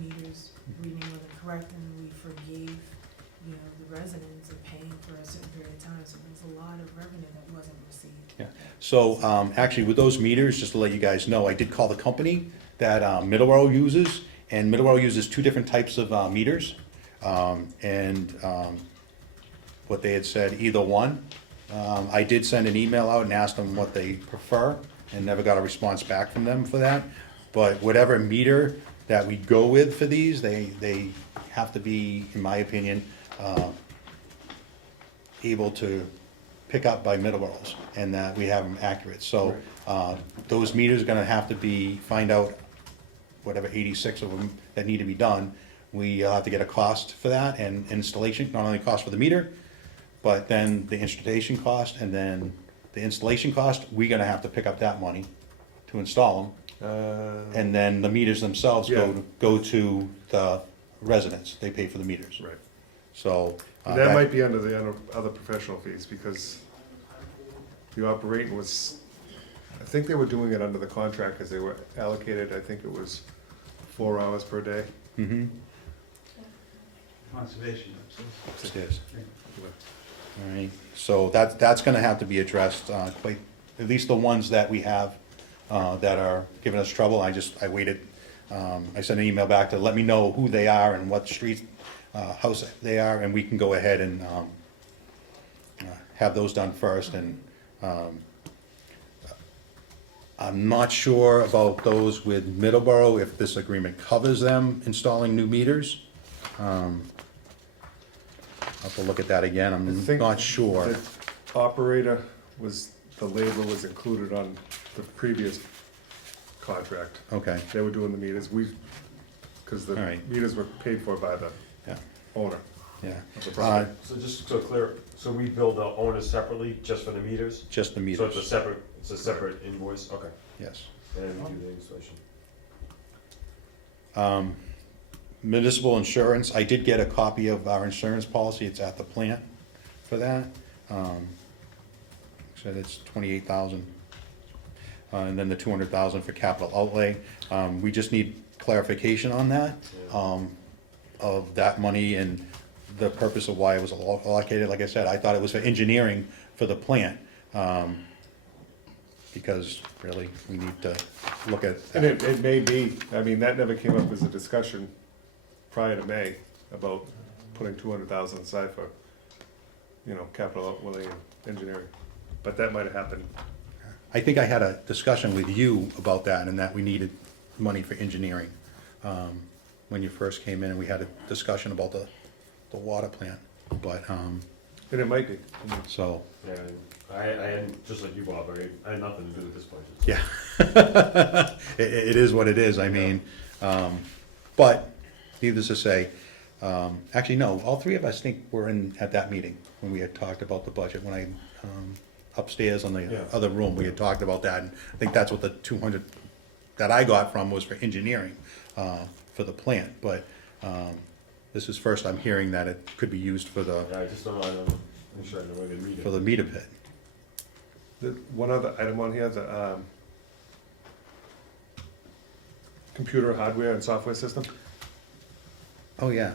meters reading wasn't correct, and we forgave, the residents of paying for a certain period of time, so there was a lot of revenue that wasn't received. So, actually, with those meters, just to let you guys know, I did call the company that, Middleborough uses, and Middleborough uses two different types of, meters. What they had said, either one. I did send an email out and asked them what they prefer, and never got a response back from them for that. But whatever meter that we go with for these, they have to be, in my opinion, able to pick up by Middleborough's, and that we have them accurate. So, those meters are gonna have to be, find out whatever 86 of them that need to be done. We have to get a cost for that, and installation, not only cost for the meter, but then the installation cost, and then the installation cost, we're gonna have to pick up that money to install them. And then the meters themselves Yeah. go to the residents, they pay for the meters. Right. So. That might be under the other professional fees, because the operating was, I think they were doing it under the contract, because they were allocated, I think it was 4 hours per day. Mm-hmm, Conservation. upstairs. All right, so that's gonna have to be addressed, quite, at least the ones that we have, that are giving us trouble. I waited, I sent an email back to let me know who they are and what street, house they are, and we can go ahead and, have those done first, and, I'm not sure about those with Middleborough, if this agreement covers them installing new meters. I'll have to look at that again, I I'm think not sure. the operator was, the labor was included on the previous contract. Okay, They were doing the meters, because the All right. meters were paid for by the yeah, owner yeah. of the Uh, property. So just so clear, so we bill the owners separately just for the meters? Just the So it's meters, a separate invoice, okay, yes. and we do the installation. Municipal insurance, I did get a copy of our insurance policy, it's at the plant for that. Said it's 28,000. And then the 200,000 for capital outlay. We just need clarification on that, of that money and the purpose of why it was allocated. Like I said, I thought it was for engineering for the plant. Because really, we need to look at And that. it may be, I mean, that never came up as a discussion prior to May about putting 200,000 aside for, capital outlay and engineering. But that might have happened. I think I had a discussion with you about that, and that we needed money for engineering. When you first came in, and we had a discussion about the water plant, but, And it might be. so, Yeah, and I had, just like you, Bob, I had nothing to do with this budget. yeah. It is what it is, I mean, but needless to say, actually, no, all three of us think were at that meeting when we had talked about the budget, when I, upstairs on the Yeah. other room, we had talked about that, and I think that's what the 200 that I got from was for engineering, for the plant, but, this is first I'm hearing that it could be used for Yeah, I just don't know, I'm sure I know I could read for it. the meter pit. One other item on here, the computer hardware and software system, Oh, yeah,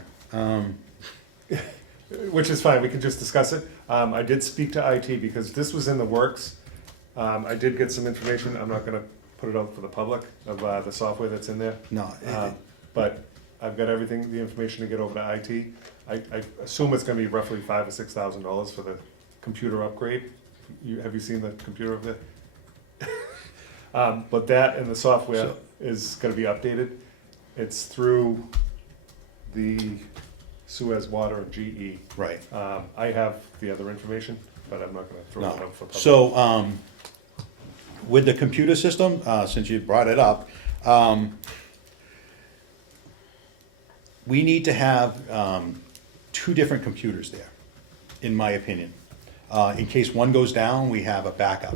which is fine, we can just discuss it. I did speak to IT because this was in the works. I did get some information, I'm not gonna put it out for the public, of the software that's in there. no, But I've got everything, the information to get over to IT. I assume it's gonna be roughly $5,000 or $6,000 for the computer upgrade. Have you seen the computer over there? But that and the software So- is gonna be updated. It's through the Suez Water and GE. Right. I have the other information, but I'm not gonna throw it No. out for public. So, with the computer system, since you brought it up, we need to have, two different computers there, in my opinion. In case one goes down, we have a backup.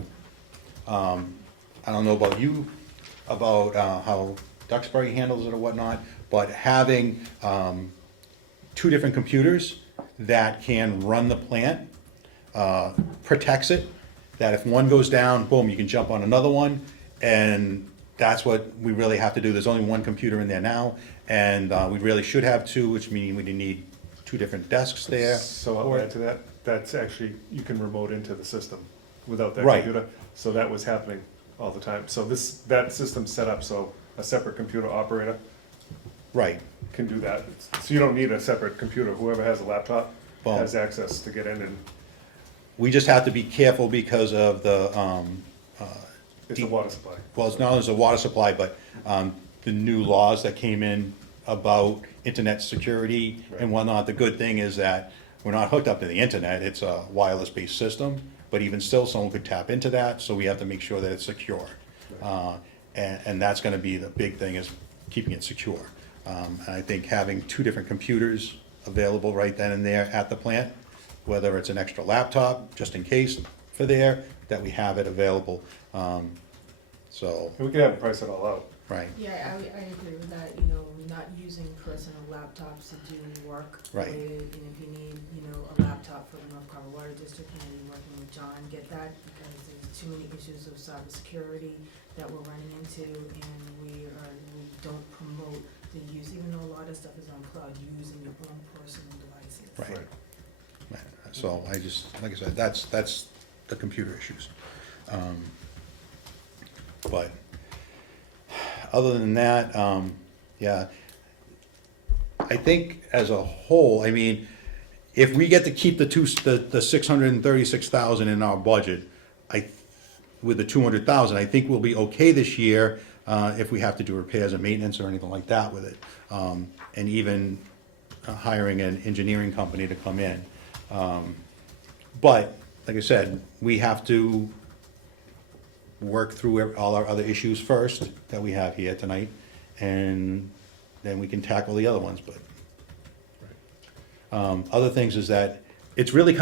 I don't know about you, about, how Duxbury handles it or whatnot, but having, two different computers that can run the plant, protects it, that if one goes down, boom, you can jump on another one, and that's what we really have to do. There's only one computer in there now, and we really should have two, which means we need two different desks there. So I'll add to that, that's actually, you can remote into the system without that Right. computer. So that was happening all the time. So that system's set up so a separate computer operator Right, can do that. So you don't need a separate computer. Whoever has a laptop Well- has access to get in, and we just have to be careful because of the, it's a water supply. well, it's not only the water supply, but the new laws that came in about internet security and whatnot. The good thing is that we're not hooked up to the internet, it's a wireless-based system, but even still, someone could tap into that, so we have to make sure that it's secure. And that's gonna be the big thing, is keeping it secure. And I think having two different computers available right then and there at the plant, whether it's an extra laptop, just in case for there, that we have it available. So, And we can have it price it all out. right, Yeah, I agree with that, not using personal laptops to do work Right. related, and if you need, a laptop for the North Carver Water District, maybe working with John, get that, because there's too many issues of cybersecurity that we're running into, and we don't promote the use, even though a lot of stuff is on cloud, using your own personal devices. right. Right. So I just, like I said, that's the computer issues. But other than that, yeah, I think as a whole, I mean, if we get to keep the 636,000 in our budget, with the 200,000, I think we'll be okay this year, if we have to do repairs and maintenance or anything like that with it. And even hiring an engineering company to come in. But, like I said, we have to work through all our other issues first that we have here tonight, and then we can tackle the other ones, but. Other things is that it's really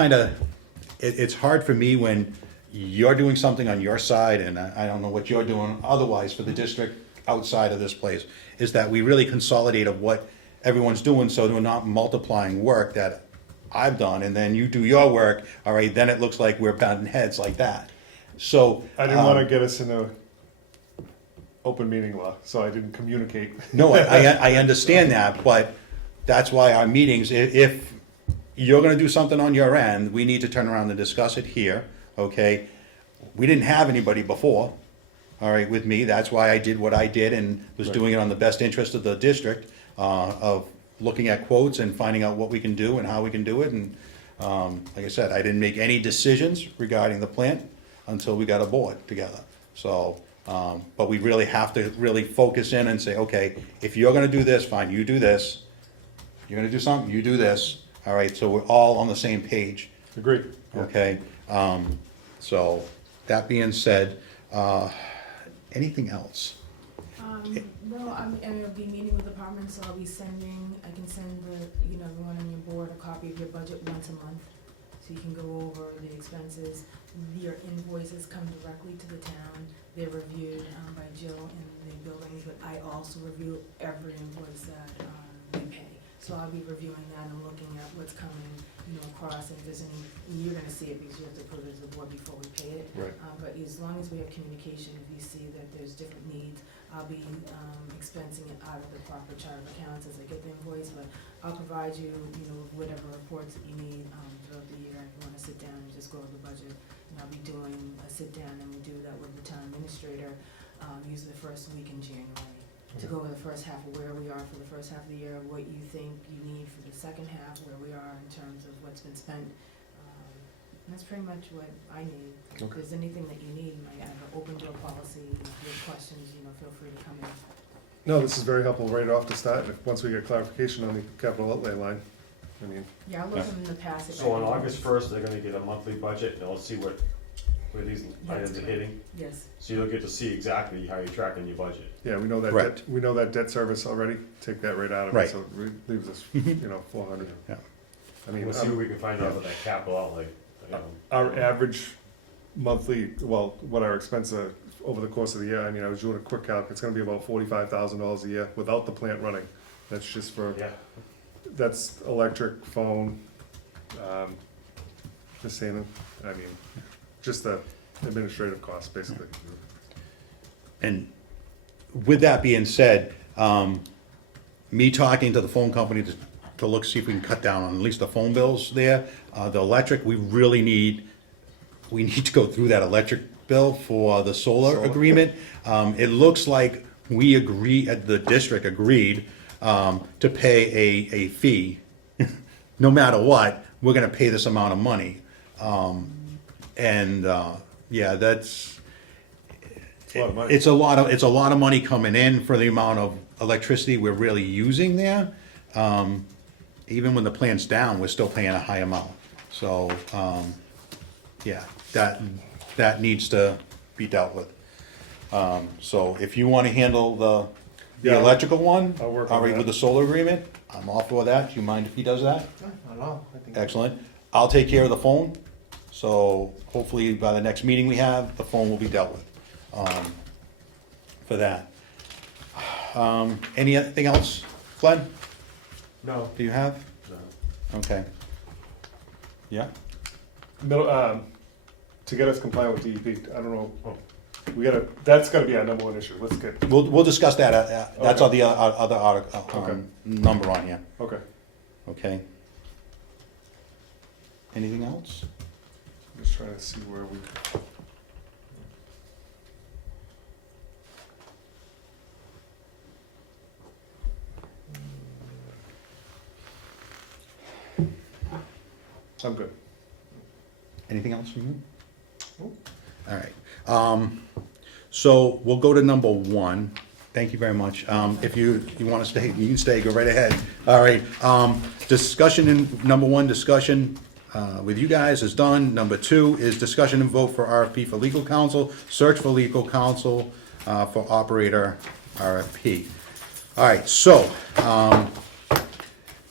it's hard for me when you're doing something on your side, and I don't know what you're doing otherwise for the district outside of this place, is that we really consolidate of what everyone's doing, so we're not multiplying work that I've done, and then you do your work, all right, then it looks like we're butting heads like that. So. I didn't wanna get us into open meeting law, so I didn't communicate. No, I understand that, but that's why our meetings, if you're gonna do something on your end, we need to turn around and discuss it here, okay? We didn't have anybody before, all right, with me, that's why I did what I did and was Right. doing it on the best interest of the district, of looking at quotes and finding out what we can do and how we can do it, and, like I said, I didn't make any decisions regarding the plant until we got a board together, so, but we really have to really focus in and say, okay, if you're gonna do this, fine, you do this. You're gonna do something, you do this, all right, so we're all on the same page, Agreed. Yeah. okay? So, that being said, anything else? No, I'll be meeting with departments, so I can send everyone on your board a copy of your budget once a month, so you can go over the expenses. Your invoices come directly to the town, they're reviewed, by Jill in the building, but I also review every invoice that, we pay. So I'll be reviewing that and looking at what's coming, across, and if there's any, you're gonna see it because you have to approve it as a board before we pay it. Right. But as long as we have communication, if you see that there's different needs, I'll be, expensing it out of the proper chart of accounts as I get the invoice, but I'll provide you, whatever reports that you need, throughout the year. If you wanna sit down and just go over the budget, and I'll be doing a sit down, and we do that with the town administrator, usually the first week in January. to go over the first half of where we are for the first half of the year, what you think you need for the second half, where we are in terms of what's been spent. And that's pretty much what I need. If Okay. there's anything that you need, I have an open door policy. If you have questions, feel free to come in. No, this is very helpful right off the start, once we get clarification on the capital outlay line. I mean, Yeah, I'll look in the past. if So I on can- August first, they're gonna get a monthly budget, and they'll see where these items are hitting. Yes, So you'll get to see exactly how you're tracking your budget. yeah, we know that Correct. debt, we know that debt service already, take that right out of it, Right. so it leaves us, 400. Yeah. I mean, We'll see what we can find out with that capital outlay. our average monthly, well, what our expenses are over the course of the year, I mean, I was doing a quick calc, it's gonna be about $45,000 a year without the plant running. That's just for, Yeah, that's electric, phone, just saying, I mean, just the administrative costs, basically. And with that being said, me talking to the phone company to look, see if we can cut down on at least the phone bills there. The electric, we need to go through that electric bill for the solar Solar. agreement. It looks like the district agreed, to pay a fee. No matter what, we're gonna pay this amount of money. Yeah, that's, It's a lot of money. it's a lot of money coming in for the amount of electricity we're really using there. Even when the plant's down, we're still paying a high amount. So, yeah, that needs to be dealt with. So if you wanna handle the Yeah, electrical one, I'll work on all right, that. with the solar agreement, I'm all for that. Do you mind if he does that? No, not at all. I think- Excellent. I'll take care of the phone, so hopefully by the next meeting we have, the phone will be dealt with, for that. Anything else, Glenn, no, do you have? no. Okay. Yeah, Middle, to get us compliant with DEP, I don't know, that's gotta be our number one issue, let's get, we'll discuss that, that's Okay. on the other article, Okay. number on here, okay. okay? Anything else? I'm just trying to see where we. I'm good. Anything else from you? Nope. All right, so we'll go to number one. Thank you very much. If you wanna stay, you can stay, go right ahead. All right, number one, discussion, with you guys is done. Number two is discussion and vote for RFP for legal counsel, search for legal counsel, for operator RFP. All right, so,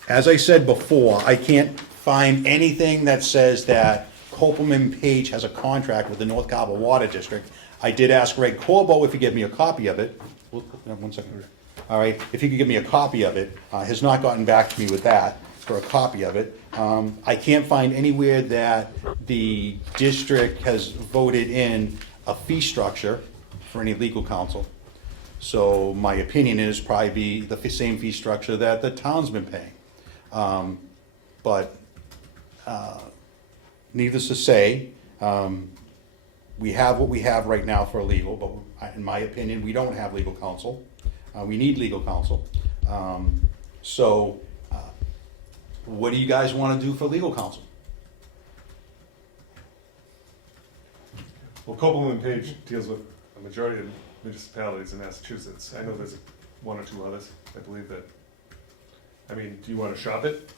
as I said before, I can't find anything that says that Copeland and Page has a contract with the North Carver Water District. I did ask Greg Corbo if he'd give me a copy of it. One second. All right, if he could give me a copy of it, has not gotten back to me with that, for a copy of it. I can't find anywhere that the district has voted in a fee structure for any legal counsel. So my opinion is probably be the same fee structure that the town's been paying. But needless to say, we have what we have right now for legal, but in my opinion, we don't have legal counsel. We need legal counsel. So, what do you guys want to do for legal counsel? Well, Copeland and Page deals with a majority of municipalities in Massachusetts. I know there's one or two others, I believe that. I mean, do you wanna shop it?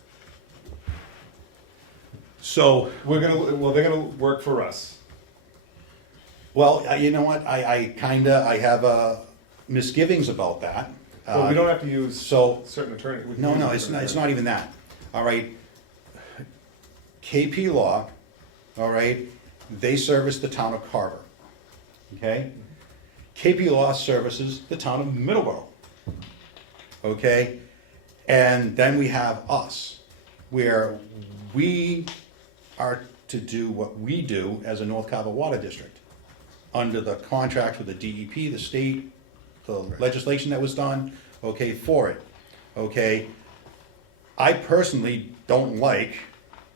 So, They're gonna work for us. well, you know what, I have misgivings about that. Well, we don't have to use So, certain attorney. we can no, use no, a it's different not attorney. even that. All right. KP Law, all right, they service the town of Carver, okay? KP Law services the town of Middleborough, okay? And then we have us, where we are to do what we do as a North Carver Water District, under the contract with the DEP, the state, the legislation that was done, okay, for it, okay? I personally don't like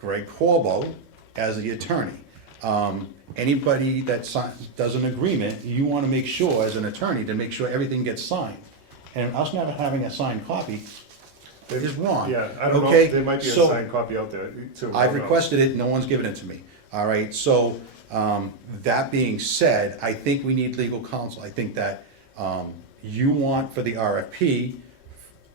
Greg Corbo as the attorney. Anybody that does an agreement, you wanna make sure, as an attorney, to make sure everything gets signed. and us not having a signed copy is wrong. Yeah, I don't know, Okay, there might be a so signed copy out there too. I I've don't know. requested it, no one's given it to me, all right? So, that being said, I think we need legal counsel. I think that, you want for the RFP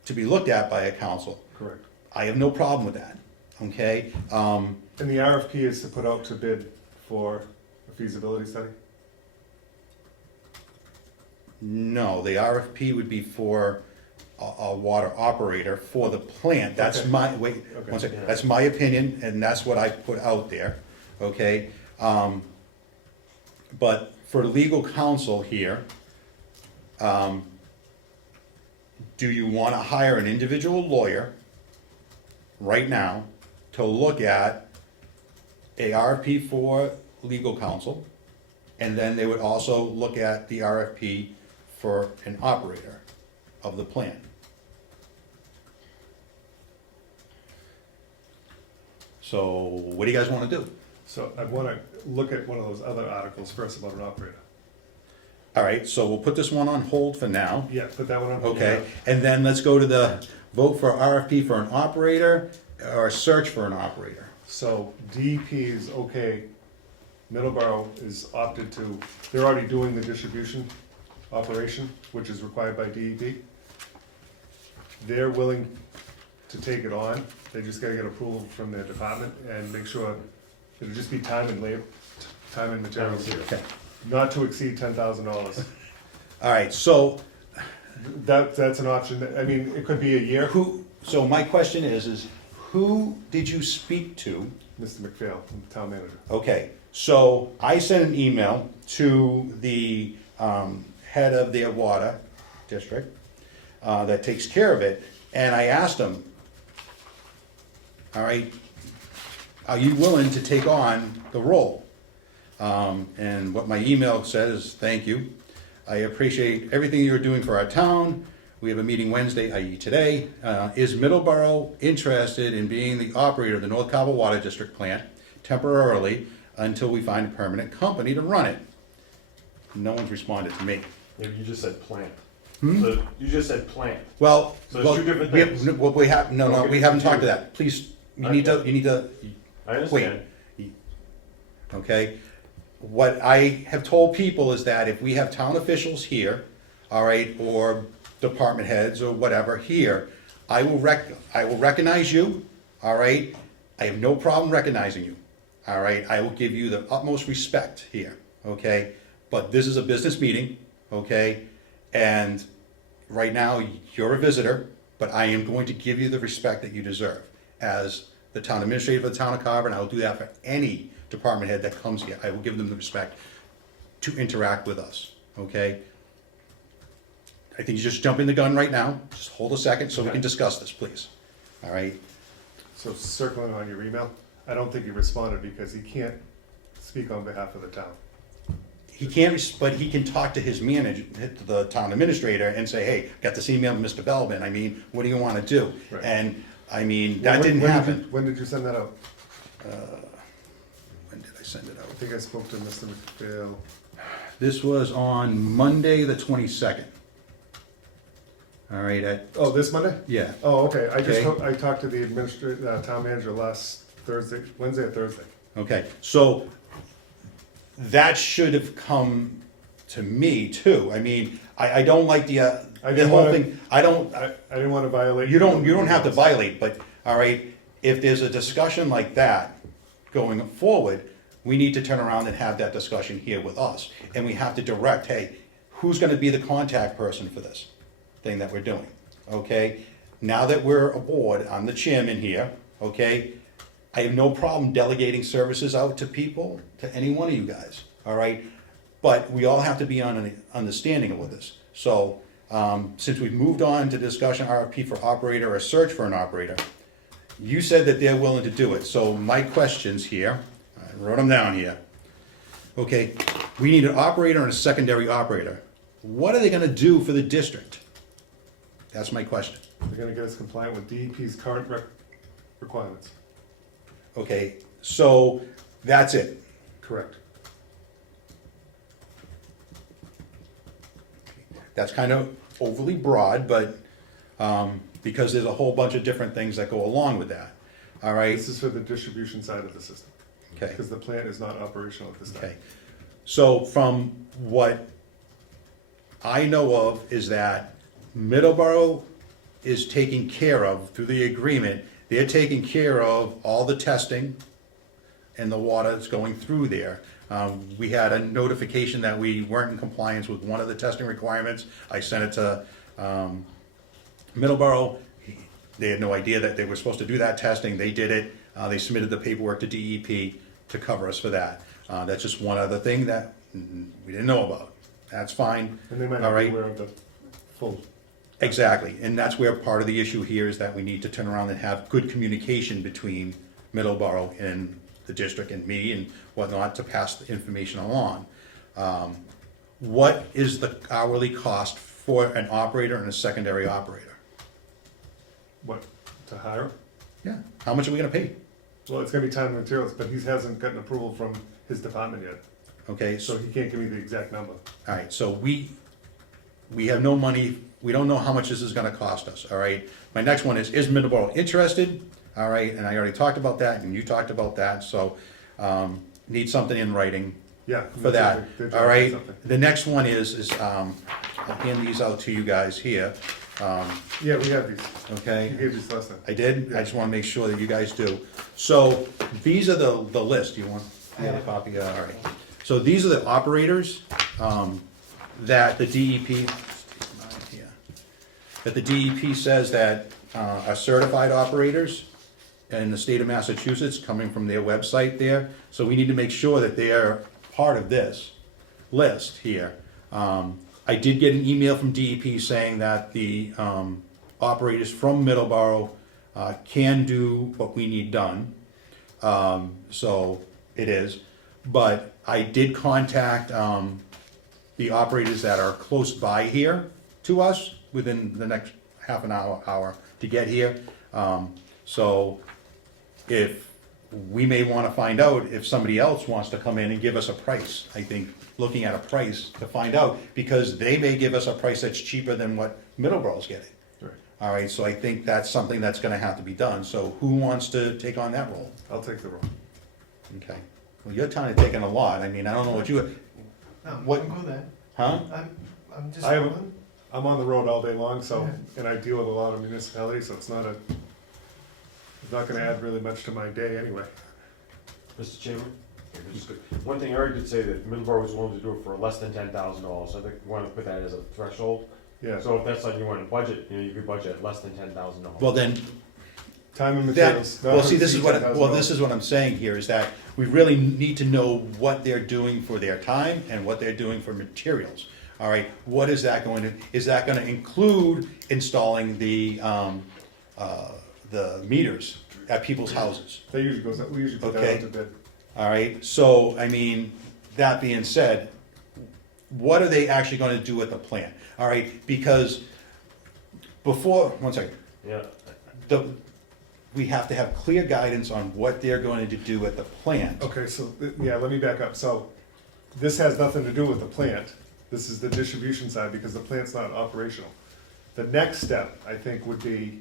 to be looked at by a council. Correct. I have no problem with that, okay? And the RFP is to put out to bid for a feasibility study? No, the RFP would be for a water operator for the plant. That's Okay. my, wait, Okay. one second, that's my opinion, and that's what I put out there, okay? But for legal counsel here, do you wanna hire an individual lawyer right now to look at a RFP for legal counsel? And then they would also look at the RFP for an operator of the plant. So what do you guys wanna do? So I wanna look at one of those other articles first about an operator. All right, so we'll put this one on hold for now, Yeah, put that one on. okay? And then let's go to the vote for RFP for an operator or search for an operator. So DEP is okay, Middleborough is opted to, they're already doing the distribution operation, which is required by DEP. They're willing to take it on, they just gotta get approval from their department and make sure, it'll just be time and labor, time and materials, Okay, not to exceed $10,000. all right, so That's an option, I mean, it could be a year. so my question is who did you speak to? Mr. McPhail, town manager. Okay, so I sent an email to the head of their water district that takes care of it, and I asked him, all right, are you willing to take on the role? And what my email says is, thank you. I appreciate everything you're doing for our town. We have a meeting Wednesday, i.e. today. Is Middleborough interested in being the operator of the North Carver Water District plant temporarily until we find a permanent company to run it? No one's responded to me. Yeah, you just said plant. So you just said plant. Well, So it's well, two different we have, things. well, we have, no, Don't we get haven't talked to confused. that. Please, you need to, I understand. okay? What I have told people is that if we have town officials here, all right, or department heads or whatever here, I will recognize you, all right? I have no problem recognizing you, all right? I will give you the utmost respect here, okay? But this is a business meeting, okay? And right now, you're a visitor, but I am going to give you the respect that you deserve as the town administrator of the town of Carver, and I will do that for any department head that comes here. I will give them the respect to interact with us, okay? I think you're just jumping the gun right now. Just hold a second so we can discuss this, please. All right? So circling on your email, I don't think he responded because he can't speak on behalf of the town. He can't, but he can talk to his manager, to the town administrator, and say, hey, got this email from Mr. Belvin, I mean, what do you wanna do? Right. And, I mean, that When- didn't when did happen. you- When did you send that out? When did I send it I out? think I spoke to Mr. McPhail. This was on Monday, the 22nd. All right, Oh, this Monday? yeah, Oh, okay, Okay. I talked to the town manager last Thursday, Wednesday or Thursday. okay, so that should have come to me too. I mean, I don't like the didn't whole wanna- thing, I don't, I didn't wanna violate. you don't have to violate, but, all right, if there's a discussion like that going forward, we need to turn around and have that discussion here with us. And we have to direct, hey, who's gonna be the contact person for this thing that we're doing, okay? Now that we're aboard, I'm the chairman here, okay? I have no problem delegating services out to people, to any one of you guys, all right? But we all have to be on an understanding with this. So, since we've moved on to discussion RFP for operator or search for an operator, you said that they're willing to do it, so my questions here, I wrote them down here. Okay, we need an operator and a secondary operator. What are they gonna do for the district? That's my question. They're gonna get us compliant with DEP's current requirements. Okay, so that's it. Correct. That's kind of overly broad, but, because there's a whole bunch of different things that go along with that, all right? This is for the distribution side of the system, Okay, because the plant is not operational at this time. okay. So from what I know of is that Middleborough is taking care of, through the agreement, they're taking care of all the testing and the water that's going through there. We had a notification that we weren't in compliance with one of the testing requirements. I sent it to Middleborough. They had no idea that they were supposed to do that testing. They did it. They submitted the paperwork to DEP to cover us for that. That's just one other thing that we didn't know about. That's fine. And they might All not be right. aware of the full. Exactly, and that's where part of the issue here is that we need to turn around and have good communication between Middleborough and the district and me and whatnot to pass the information along. What is the hourly cost for an operator and a secondary operator? What, to hire? Yeah, how much are we gonna pay? Well, it's gonna be time and materials, but he hasn't gotten approval from his department yet, Okay, so he can't give me the exact number. all right, so we have no money, we don't know how much this is gonna cost us, all right? My next one is Middleborough interested? All right, and I already talked about that, and you talked about that, so, need something in writing Yeah. for that, they're all right? something. The next one is, I'll hand these out to you guys here, Yeah, we have these. You okay? gave these last time. I did, I just wanna make sure that you guys do. So, these are the list, you want, you have a copy, all right. So these are the operators, that the DEP, that the DEP says that, are certified operators in the state of Massachusetts, coming from their website there. So we need to make sure that they are part of this list here. I did get an email from DEP saying that the, operators from Middleborough, can do what we need done. So it is, but I did contact, the operators that are close by here to us within the next half an hour to get here. So if, we may wanna find out if somebody else wants to come in and give us a price. I think, looking at a price to find out, because they may give us a price that's cheaper than what Middleborough's getting. Right. All right, so I think that's something that's gonna have to be done. So who wants to take on that role? I'll take the role. Okay. Well, your town is taking a lot. I mean, I don't know what you, No, What- I'm good with that. huh? I'm just. I haven't, I'm on the road all day long, so, and I deal with a lot of municipalities, so it's not gonna add really much to my day anyway. Mr. Chairman? One thing Eric did say that Middleborough was willing to do it for less than $10,000, so I think we want to put that as a threshold. Yeah, So if that's something you want to budget, you could budget at less than $10,000. Well, then, time and that, materials. well, see, this is what, $10,000. well, this is what I'm saying here, is that we really need to know what they're doing for their time and what they're doing for materials. All right, what is that going to, is that gonna include installing the meters at people's houses? That usually goes, we usually put that Okay. out to bid. All right, so, I mean, that being said, what are they actually gonna do with the plant? All right, because before, one second, Yeah, we have to have clear guidance on what they're going to do at the plant. Okay, so, yeah, let me back up. So, this has nothing to do with the plant. This is the distribution side, because the plant's not operational. The next step, I think, would be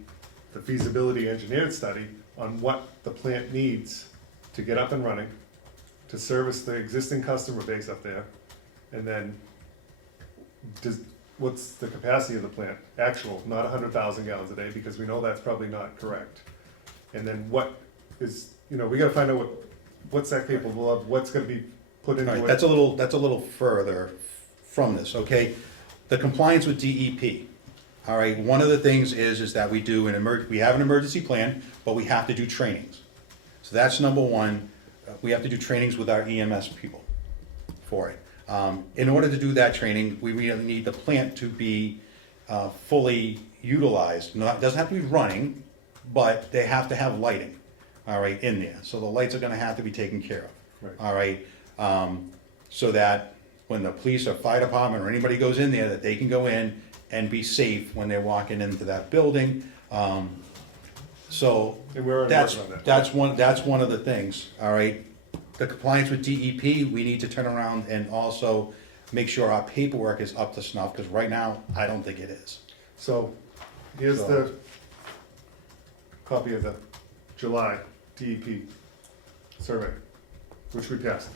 the feasibility engineered study on what the plant needs to get up and running, to service the existing customer base up there, and then what's the capacity of the plant? Actual, not 100,000 gallons a day, because we know that's probably not correct. And then what is, we gotta find out what's that capable of, what's gonna be put All into right, it. that's a little further from this, okay? The compliance with DEP. All right, one of the things is that we do we have an emergency plan, but we have to do trainings. So that's number one, we have to do trainings with our EMS people for it. In order to do that training, we really need the plant to be fully utilized. It doesn't have to be running, but they have to have lighting, all right, in there. So the lights are gonna have to be taken care of, Right. all right? So that when the police or fire department or anybody goes in there, that they can go in and be safe when they're walking into that building. So And we're already that's, working on that. that's one of the things, all right? The compliance with DEP, we need to turn around and also make sure our paperwork is up to snuff, because right now, I don't think it is. So, here's So- the copy of the July DEP survey, which we passed.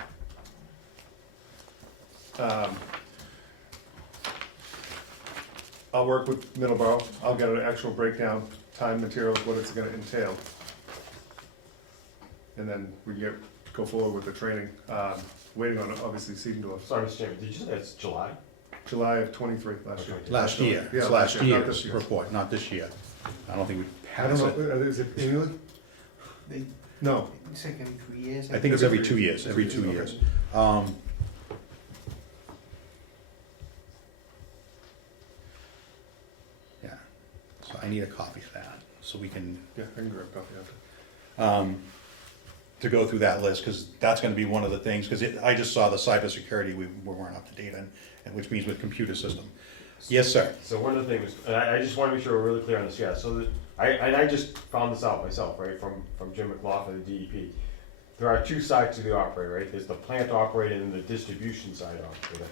I'll work with Middleborough, I'll get an actual breakdown, time, materials, what it's gonna entail. And then we go forward with the training, waiting on, obviously, Seedendorf. Sorry, Mr. Chairman, did you say it's July? July of '23, last year. Last year, Yeah, it's last last year, not year's this year. report, not this year. I don't think we I don't passed know, it. is it annually? They, No, it's like every 3 years. I think it's every Every 2 three- years, every 2 okay. years. Yeah, so I need a copy of that, so we can, yeah, I can grab a copy after. to go through that list, because that's gonna be one of the things, because I just saw the cybersecurity, we weren't up to date on, and which means with computer system. Yes, sir. So one of the things, and I just wanna make sure we're really clear on this, yeah, so that, I just found this out myself, right, from Jim McLaughlin at DEP. There are two sides to the operator, right, there's the plant operator and the distribution side operator.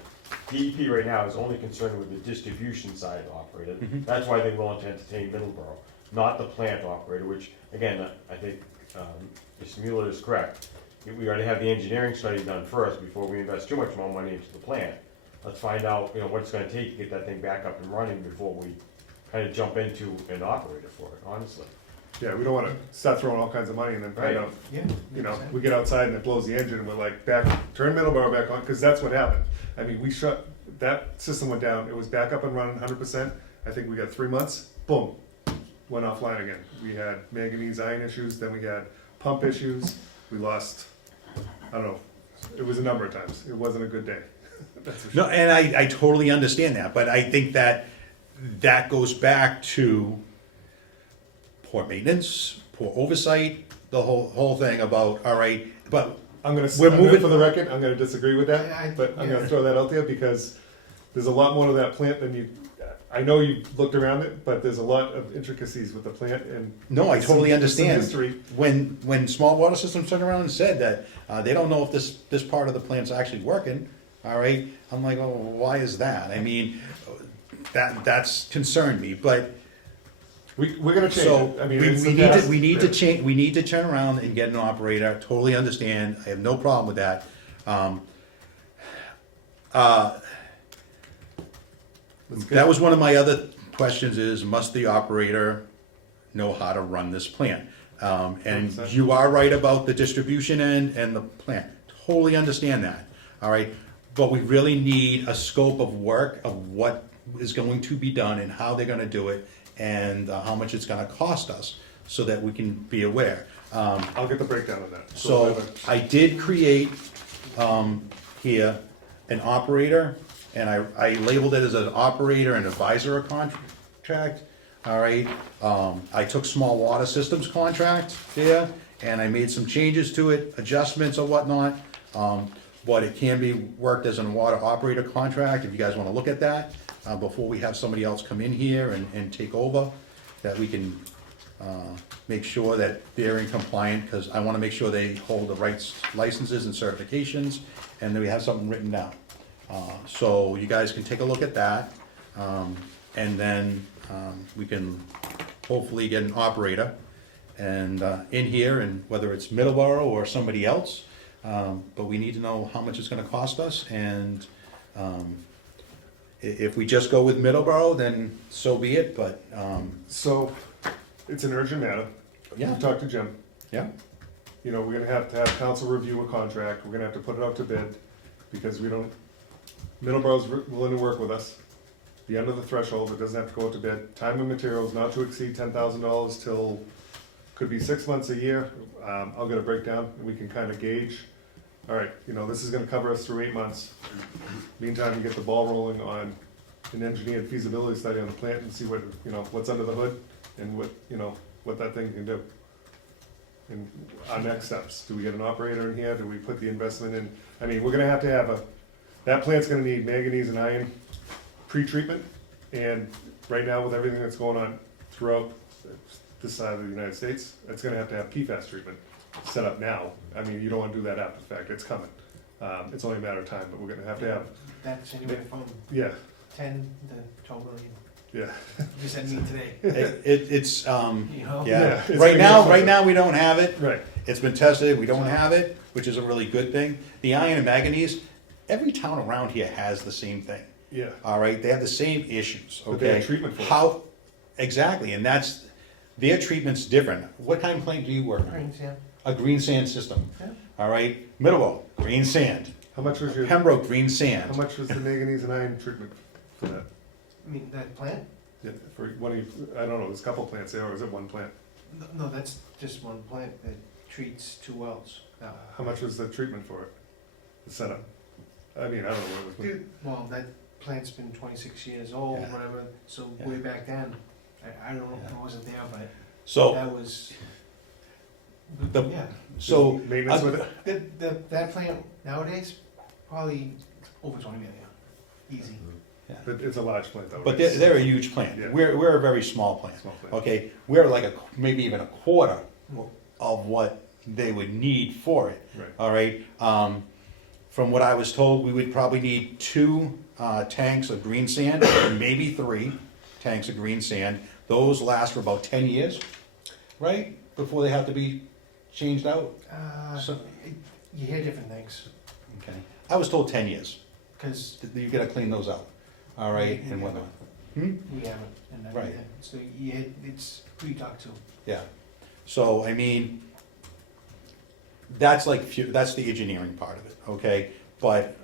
DEP right now is only concerned with the distribution side operator, that's why they willing to entertain Middleborough, not the plant operator, which, again, I think, Mr. Mueller is correct. We gotta have the engineering study done first before we invest too much more money into the plant. Let's find out, what it's gonna take to get that thing back up and running before we kinda jump into an operator for it, honestly. Yeah, we don't wanna start throwing all kinds of money and then find Right. out, Yeah. we get outside and it blows the engine and we're like, turn Middleborough back on, cause that's what happened. I mean, that system went down, it was back up and running 100%, I think we got 3 months, boom, went offline again. We had manganese iron issues, then we had pump issues, we lost, I don't know, it was a number of times, it wasn't a good day. That's for No, sure. and I totally understand that, but I think that goes back to poor maintenance, poor oversight, the whole thing about, all right, but We're moving- For the record, I'm gonna disagree with I- that, but I'm yeah. gonna throw that out there because there's a lot more to that plant than you, I know you've looked around it, but there's a lot of intricacies with the plant and. no, I totally there's some understand. history. When Small Water Systems turned around and said that they don't know if this part of the plant's actually working, all right, I'm like, oh, why is that? I mean, that's concerned me, but We're gonna change so it, I we mean, it's the need to, past. we need to change, we need to turn around and get an operator, totally understand, I have no problem with that. Let's That get- was one of my other questions is, must the operator know how to run this plant? And 100%. you are right about the distribution end and the plant, totally understand that, all right? But we really need a scope of work of what is going to be done and how they're gonna do it and how much it's gonna cost us, so that we can be aware. I'll get the breakdown of that. So we'll have I did create, here, an operator, and I labeled it as an operator and advisor contract, all right? I took Small Water Systems contract there, and I made some changes to it, adjustments or whatnot. But it can be worked as a water operator contract, if you guys wanna look at that, before we have somebody else come in here and take over, that we can, make sure that they're in compliant, cause I wanna make sure they hold the rights, licenses and certifications, and that we have something written down. So you guys can take a look at that, and then, we can hopefully get an operator and, in here, and whether it's Middleborough or somebody else, but we need to know how much it's gonna cost us, and, if we just go with Middleborough, then so be it, but, So, it's an urgent matter. Yeah. We've talked to Jim. yeah. We're gonna have to have council review a contract, we're gonna have to put it out to bid, because Middleborough's willing to work with us. The end of the threshold, it doesn't have to go out to bid. Time and materials not to exceed $10,000 till, could be 6 months, a year. I'll get a breakdown, and we can kinda gauge, all right, this is gonna cover us through 8 months. Meantime, you get the ball rolling on an engineered feasibility study on the plant and see what's under the hood and what that thing can do. And our next steps, do we get an operator in here, do we put the investment in, we're gonna have to that plant's gonna need manganese and iron pre-treatment, and right now with everything that's going on throughout this side of the United States, it's gonna have PFAS treatment set up now. You don't wanna do that after the fact, it's coming. It's only a matter of time, but we're gonna have to have, That's anywhere from yeah, 10 to 12 million. yeah. You sent me today, It's, you know? yeah, it's right gonna be right now, we don't have it. Right, It's been tested, we don't have it, which is a really good thing. The iron and manganese, every town around here has the same thing, yeah. all right? They have the same issues, But they have okay? treatment for it. How, exactly, and that's, their treatment's different. What kind of plant do you work on? Greens, yeah. A green sand system, Yeah. all right? Middleborough, green sand. How much was your, Pembroke, green how sand. much was the manganese and iron treatment for that? I mean, that plant? Yeah, for one of you, I don't know, there's a couple plants there, or is it one plant? No, that's just one plant that treats 2 wells. Now, How much was the treatment for it? The setup? I mean, I don't know what it was. dude, well, that plant's been 26 years old, Yeah. whatever, so Yeah. way back then, I don't know, Yeah. I wasn't there, but So, that was, The- yeah. so, Maintenance with it? That plant nowadays, probably over 20 million, easy. But it's a large plant though. but right? they're a huge plant. Yeah. We're a very small plant. Small plant. Okay, we're like maybe even a quarter of what they would need for it, Right. all right? From what I was told, we would probably need 2 tanks of green sand, or maybe 3 tanks of green sand. Those last for about 10 years, right? Before they have to be changed out. So- You hear different things, Okay. I was told 10 years. because You gotta clean those out, all right, and whatnot. Hmm? we haven't, and Right. everything, so it's who you talk to. Yeah, so, I mean, that's like, that's the engineering part of it, okay? But,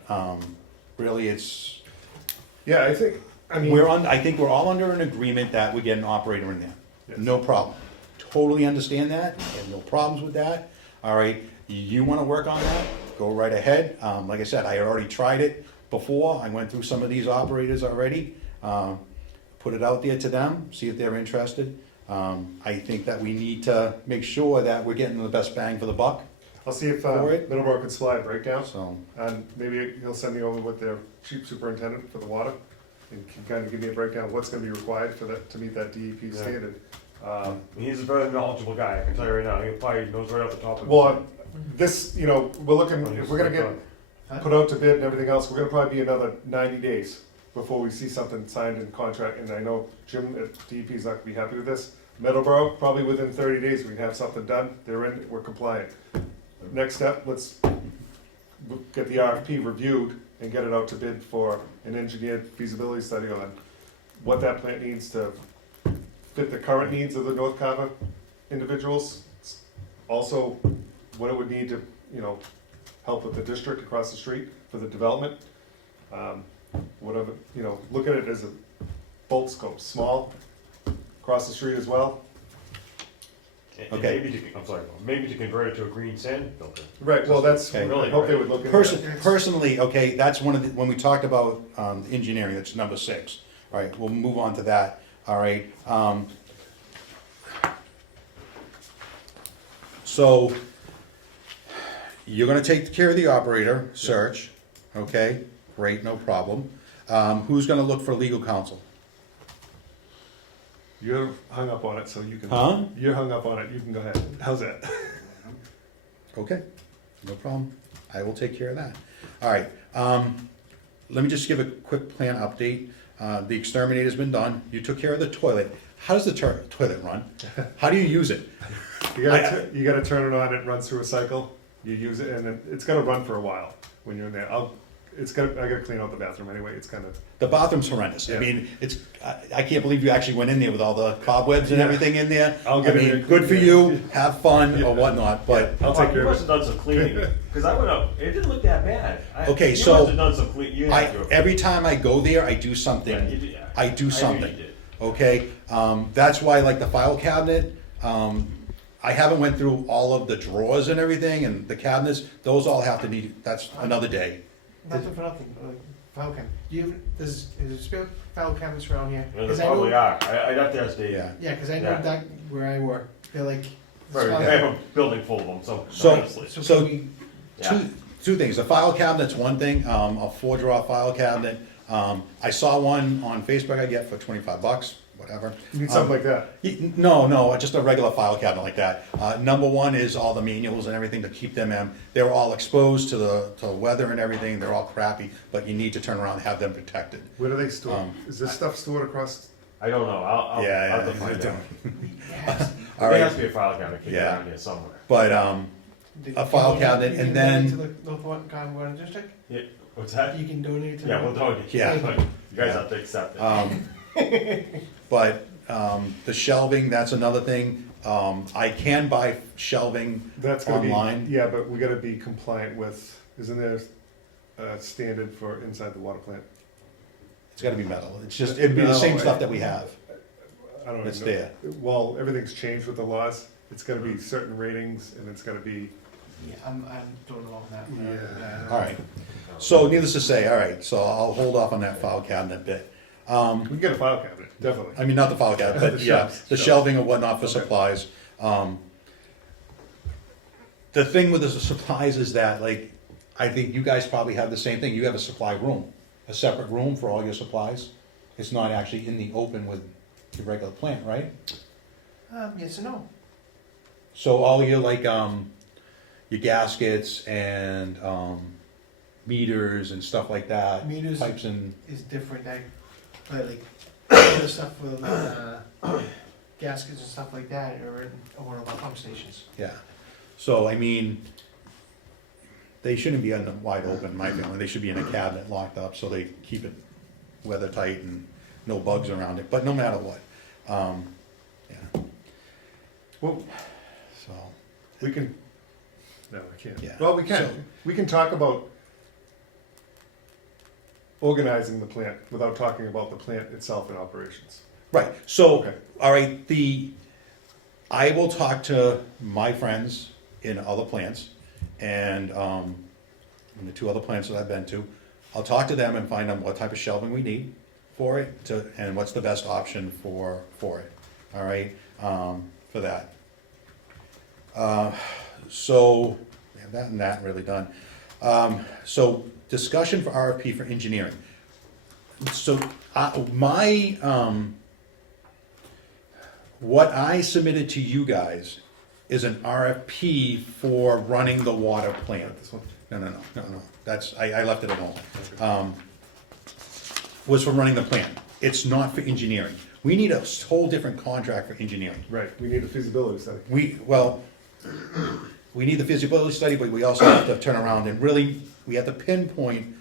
really, it's, Yeah, I mean. I think we're all under an agreement that we get an operator in there. Yes. No problem. Totally understand that, I have no problems with that, all right? You wanna work on that, go right ahead. Like I said, I already tried it before, I went through some of these operators already. Put it out there to them, see if they're interested. I think that we need to make sure that we're getting the best bang for the buck, I'll see if For it? Middleborough can supply a breakdown, so. and maybe he'll send me over with their chief superintendent for the water, and can kind of give me a breakdown of what's gonna be required for that, to meet that DEP Yeah. standard. He's a very knowledgeable guy, I can tell you right now, he probably knows right off the top of his Well, head. this, you know, we're looking, if we're gonna get put out to bid and everything else, we're gonna probably be another 90 days before we see something signed in contract, and I know Jim at DEP is not gonna be happy with this. Middleborough, probably within 30 days, we can have something done, they're in, we're compliant. Next step, let's get the RFP reviewed and get it out to bid for an engineered feasibility study on what that plant needs to fit the current needs of the North Carver individuals. Also, what it would need to, you know, help with the district across the street for the development. Whatever, you know, look at it as a bulk scope, small, across the street as well. And Okay. maybe to convert it to a green sand filter. Right, well, that's, I Okay. hope they would look into that. Personally, okay, that's one of the, when we talked about, engineering, that's number 6. All right, we'll move on to that, all right? So, you're gonna take care of the operator search, okay? Great, no problem. Who's gonna look for legal counsel? You're hung up on it, so you can. Huh? You're hung up on it, you can go ahead. How's that? Okay, no problem. I will take care of that. All right, let me just give a quick plan update. The exterminator's been done. You took care of the toilet. How does the toilet run? How do you use it? You gotta turn it on, it runs through a cycle, you use it, and then it's gonna run for a while when you're in there. I gotta clean out the bathroom anyway, it's kind of, The bathroom's horrendous. I Yeah. mean, I can't believe you actually went in there with all the cobwebs and Yeah. everything in there. I'll get I in mean, there. good for you, have fun or whatnot, but, I'll Mark, take you care must of have it. done some cleaning, because I went up, it didn't look that bad. Okay, You so must have done some clean, you have to. every time I go there, I do Yeah, you something. did. I do knew something. you did. Okay, that's why like the file cabinet, I haven't went through all of the drawers and everything and the cabinets, those all have to need, that's another day. Nothing for nothing, file cabinet. Is there spare file cabinets around here? Yeah, 'Cause there I know- probably are, I'd have to ask Dave. Yeah. Yeah, cause I know Yeah. that where I work, they're like. Very, file I have cabinet. a building full of them, So- honestly. So So- can we, Yeah. Two things, the file cabinet's one thing, a 4-drawer file cabinet. I saw one on Facebook I get for $25, whatever. You need something like that. No, just a regular file cabinet like that. Number one is all the manuals and everything to keep them in. They're all exposed to the weather and everything, they're all crappy, but you need to turn around and have them protected. Where do they store? Is this stuff stored across? I don't know, I'll Yeah, have to yeah, find yeah. out. It has to be. All There right, has to be a file cabinet kicking Yeah. around here somewhere. but, Did a you file donate- cabinet, you and can donate then- to the North Carver Water District? Yeah, what's that? You can donate it to. Yeah, we'll donate. Yeah. You guys have to accept it. but, the shelving, that's another thing. I can buy shelving That's gonna be, online. yeah, but we gotta be compliant with, isn't there a standard for inside the water plant? It's gotta be metal, it's just, it'd be the same No, stuff that we have. I don't even know. It's there. Well, everything's changed with the laws. It's gotta be certain ratings and it's gotta be, Yeah, I'm doing all that. Yeah. All right, so needless to say, all right, so I'll hold off on that file cabinet bit. we can get a file cabinet, definitely. I mean, not the file cabinet, but The yeah, shelves, the shelves. shelving and whatnot for Okay. supplies. The thing with the supplies is that, like, I think you guys probably have the same thing, you have a supply room, a separate room for all your supplies. It's not actually in the open with your regular plant, right? Yes and no. So all your, like, your gaskets and, meters and stuff like that, Meters pipes and, is different, but like, the stuff with, gaskets and stuff like that are in one of our pump stations. yeah. So, I mean, they shouldn't be on the wide open, in my feeling, they should be in a cabinet locked up, so they keep it weather tight and no bugs around it, but no matter what. Yeah, Well, so, we can, no, I can't. Yeah. Well, we So- can, we can talk about organizing the plant without talking about the plant itself and operations. right, so, Okay. all right, I will talk to my friends in other plants, and, in the two other plants that I've been to, I'll talk to them and find out what type of shelving we need for it, and what's the best option for it, all right, for that. So, we have that and that really done. So, discussion for RFP for engineering. So, what I submitted to you guys is an RFP for running the water plant. This one? No, that's, I left it at home. Was for running the plant. It's not for engineering. We need a whole different contract for engineering. Right, we need a feasibility study. We need the feasibility study, but we also have to turn around and really, we have to pinpoint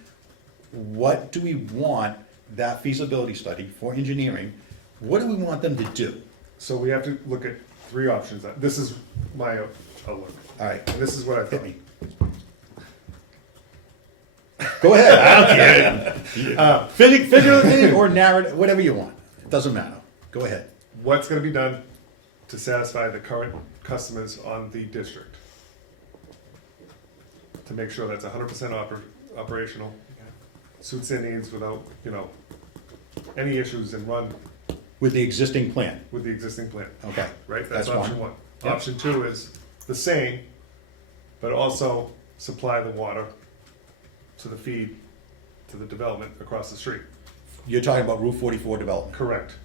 what do we want that feasibility study for engineering, what do we want them to do? So we have to look at three options. This is my outlook, All right, and this is what I hit thought. me. Go ahead, I don't care. Figuratively or narrative, whatever you want, it doesn't matter, go ahead. What's gonna be done to satisfy the current customers on the district? To make sure that's 100% operational, suits their needs without, any issues and run With the existing plan, with the existing plant, okay, right? That's That's option one. one. Yep. Option two is the same, but also supply the water to the feed, to the development across the street. you're talking about Route 44 development. Correct.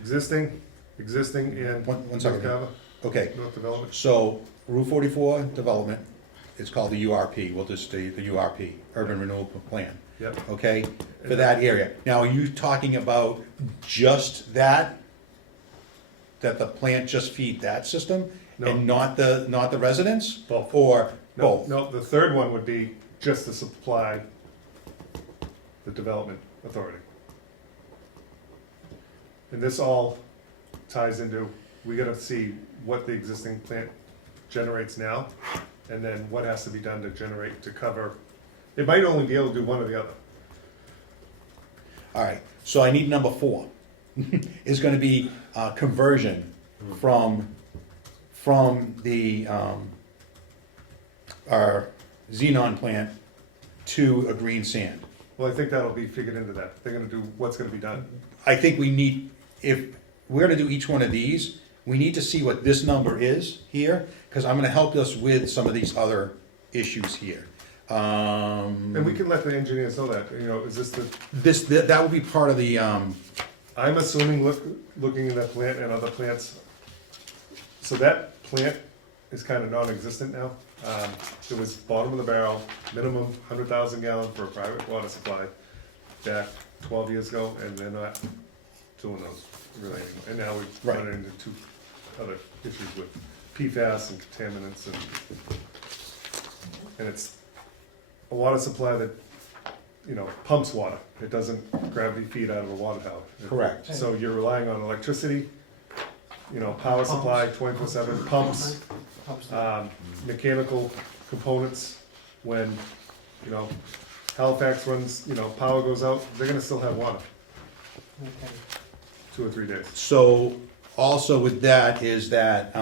Existing in One North second. Carver, Okay, North Development. so Route 44 development is called the URP, we'll just say the URP, Urban Renewal Plan, Yep. okay, for that area. Now, are you talking about just that the plant just feed that system? No. And not the residents? Both. Or No, both? no, the third one would be just to supply the development authority. And this all ties into, we gotta see what the existing plant generates now, and then what has to be done to cover. It might only be able to do one or the other. All right, so I need number 4. Is gonna be conversion from the, our xenon plant to a green sand. Well, I think that'll be figured into that. They're gonna do what's gonna be done. I think we need, if we're gonna do each one of these, we need to see what this number is here, because I'm gonna help us with some of these other issues here. And we can let the engineers know that, is this the, That would be part of the I'm assuming, looking at that plant and other plants, so that plant is kind of non-existent now. It was bottom of the barrel, minimum 100,000 gallon for a private water supply back 12 years ago, and they're not doing those really anymore. And now we've Right. run into two other issues with PFAS and contaminants, and it's a water supply that, you know, pumps water. It doesn't gravity feed out of a water tower. Correct. So you're relying on electricity, you know, power supply, 24/7, pumps, Pumps. mechanical components. When, you know, Halifax runs, you know, power goes out, they're gonna still have water, Okay. 2 or 3 days. So also with that is that,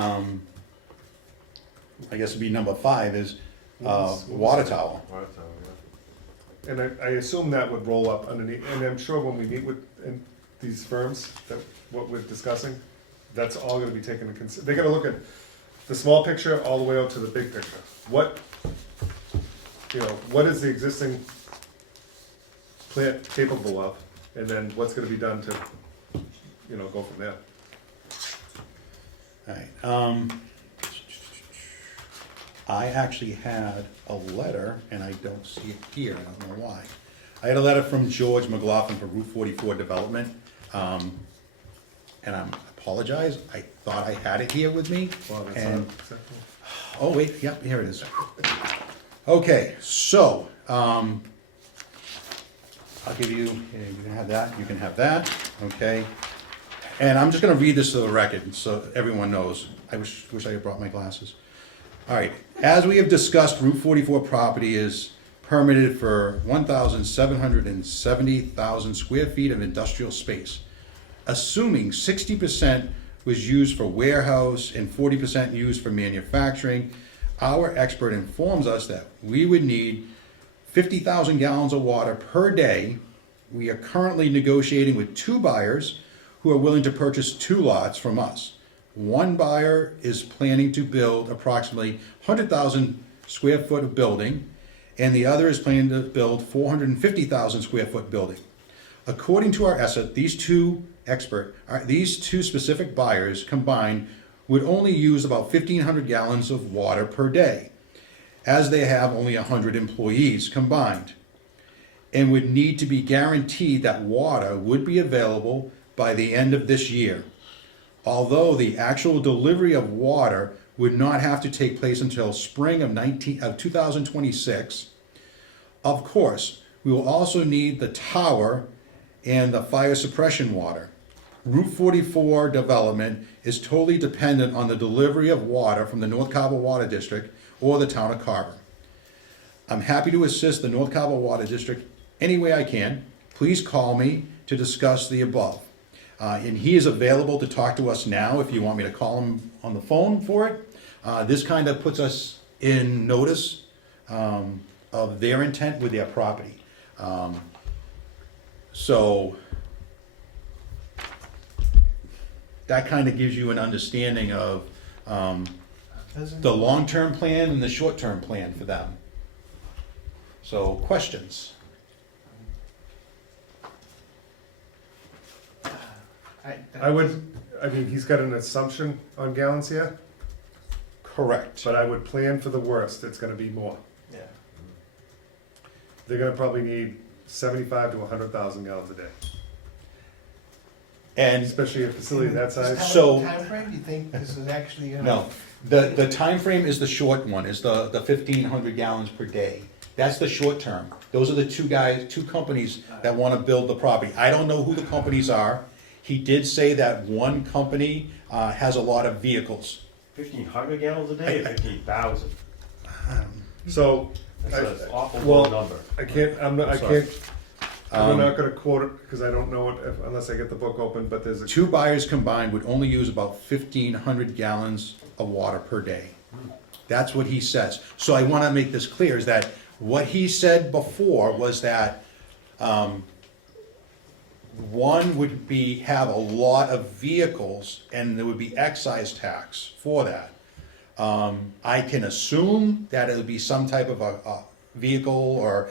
I guess it'd be number 5 is, water tower. Water tower, yeah. And I assume that would roll up underneath, and I'm sure when we meet with these firms, that what we're discussing, that's all gonna be taken into consideration. They're gonna look at the small picture all the way out to the big picture. What, you know, what is the existing plant capable of, and then what's gonna be done to, you know, go from there. Alright, I actually had a letter, and I don't see it here, I don't know why. I had a letter from George McLaughlin for Route 44 Development, and I apologize, I thought I had it here with me. Wow, that's And- not acceptable. Oh, wait, yep, here it is. Okay, so, I'll give you, here, you can have that, you can have that, okay? And I'm just gonna read this to the record, so everyone knows. I wish I had brought my glasses. All right, as we have discussed, Route 44 property is permitted for 1,770,000 square feet of industrial space. Assuming 60% was used for warehouse and 40% used for manufacturing, our expert informs us that we would need 50,000 gallons of water per day. We are currently negotiating with 2 buyers who are willing to purchase 2 lots from us. One buyer is planning to build approximately 100,000 square foot of building, and the other is planning to build 450,000 square foot building. According to our estimate, these two specific buyers combined would only use about 1,500 gallons of water per day, as they have only 100 employees combined, and would need to be guaranteed that water would be available by the end of this year. Although the actual delivery of water would not have to take place until spring of 2026, of course, we will also need the tower and the fire suppression water. Route 44 development is totally dependent on the delivery of water from the North Carver Water District or the town of Carver. I'm happy to assist the North Carver Water District any way I can. Please call me to discuss the above. And he is available to talk to us now if you want me to call him on the phone for it. This kind of puts us in notice of their intent with their property. So that kind of gives you an understanding of the long-term plan and the short-term plan for them. So, questions? I mean, he's got an assumption on gallons here, Correct. but I would plan for the worst, it's gonna be more. Yeah. They're gonna probably need 75 to 100,000 gallons a day, And, especially a facility that size. So- Timeframe, do you think this is actually gonna? no, the time frame is the short one, is the 1,500 gallons per day. That's the short term. Those are the two companies that wanna build the property. I don't know who the companies are. He did say that one company has a lot of vehicles. 1,500 gallons a day or 15,000? So, That's an awful well, low number. I can't, I'm not, I Sorry. can't, I'm not gonna quote it, because I don't know it unless I get the book open, but there's a, 2 buyers combined would only use about 1,500 gallons of water per day. That's what he says. So I wanna make this clear, is that what he said before was that, one would have a lot of vehicles, and there would be excise tax for that. I can assume that it would be some type of a vehicle or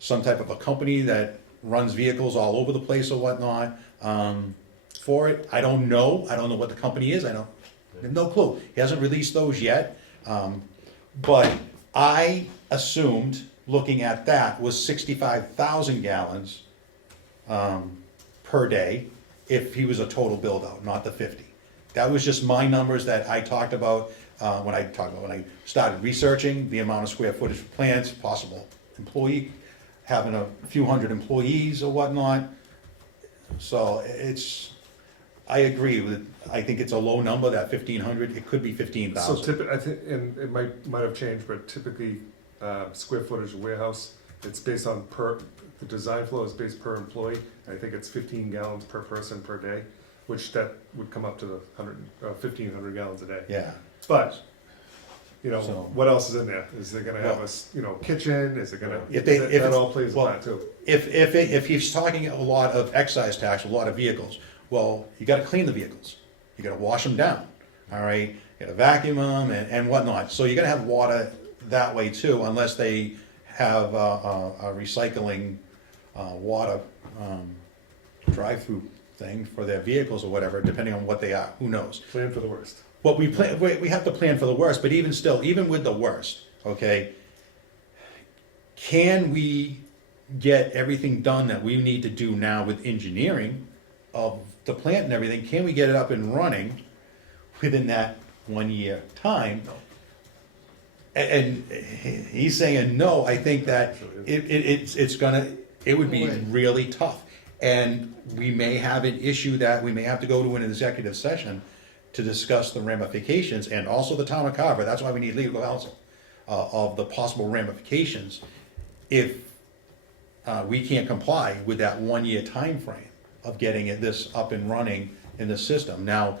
some type of a company that runs vehicles all over the place or whatnot, for it. I don't know what the company is, I have no clue. He hasn't released those yet. But I assumed, looking at that, was 65,000 gallons per day if he was a total build out, not the 50. That was just my numbers that I talked about when I started researching the amount of square footage for plants, possible employee, having a few hundred employees or whatnot. So I agree with, I think it's a low number, that 1,500, it could be So 15,000. I think, and it might have changed, but typically, square footage of warehouse, it's based on the design flow is based per employee. I think it's 15 gallons per person per day, which that would come up to the 1,500 gallons a day. Yeah, But, So- what else is in there? Is there gonna have kitchen? Is it gonna, If they- if that it's- all plays a well, part too. if he's talking a lot of excise tax, a lot of vehicles, well, you gotta clean the vehicles. You gotta wash them down, all right? You gotta vacuum them and whatnot. So you're gonna have water that way too, unless they have a recycling water drive-through thing for their vehicles or whatever, depending on what they are, who knows? Plan for the worst. What we have to plan for the worst, but even still, even with the worst, okay, can we get everything done that we need to do now with engineering of the plant and everything? Can we get it up and running within that 1 year time? And he's saying no. I think that it would be really tough. And we may have an issue that we may have to go to an executive session to discuss the ramifications, and also the town of Carver, that's why we need legal counsel, of the possible ramifications if we can't comply with that 1 year time frame of getting this up and running in the system. Now,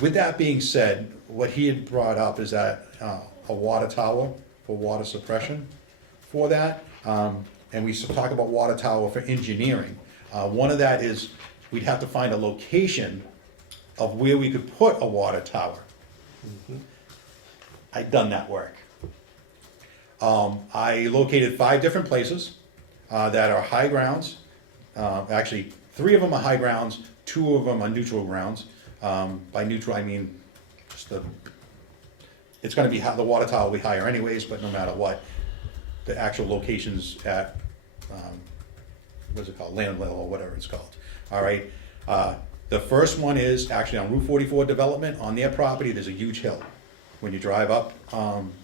with that being said, what he had brought up is that a water tower for water suppression for that, and we talk about water tower for engineering. One of that is, we'd have to find a location of where we could put a water tower. I'd done that work. I located 5 different places that are high grounds. Actually, 3 of them are high grounds, 2 of them are neutral grounds. By neutral, I mean just it's gonna be, the water tower will be higher anyways, but no matter what, the actual locations at, what's it called, land level or whatever it's called. All right, the first one is actually on Route 44 development. On their property, there's a huge hill. When you drive up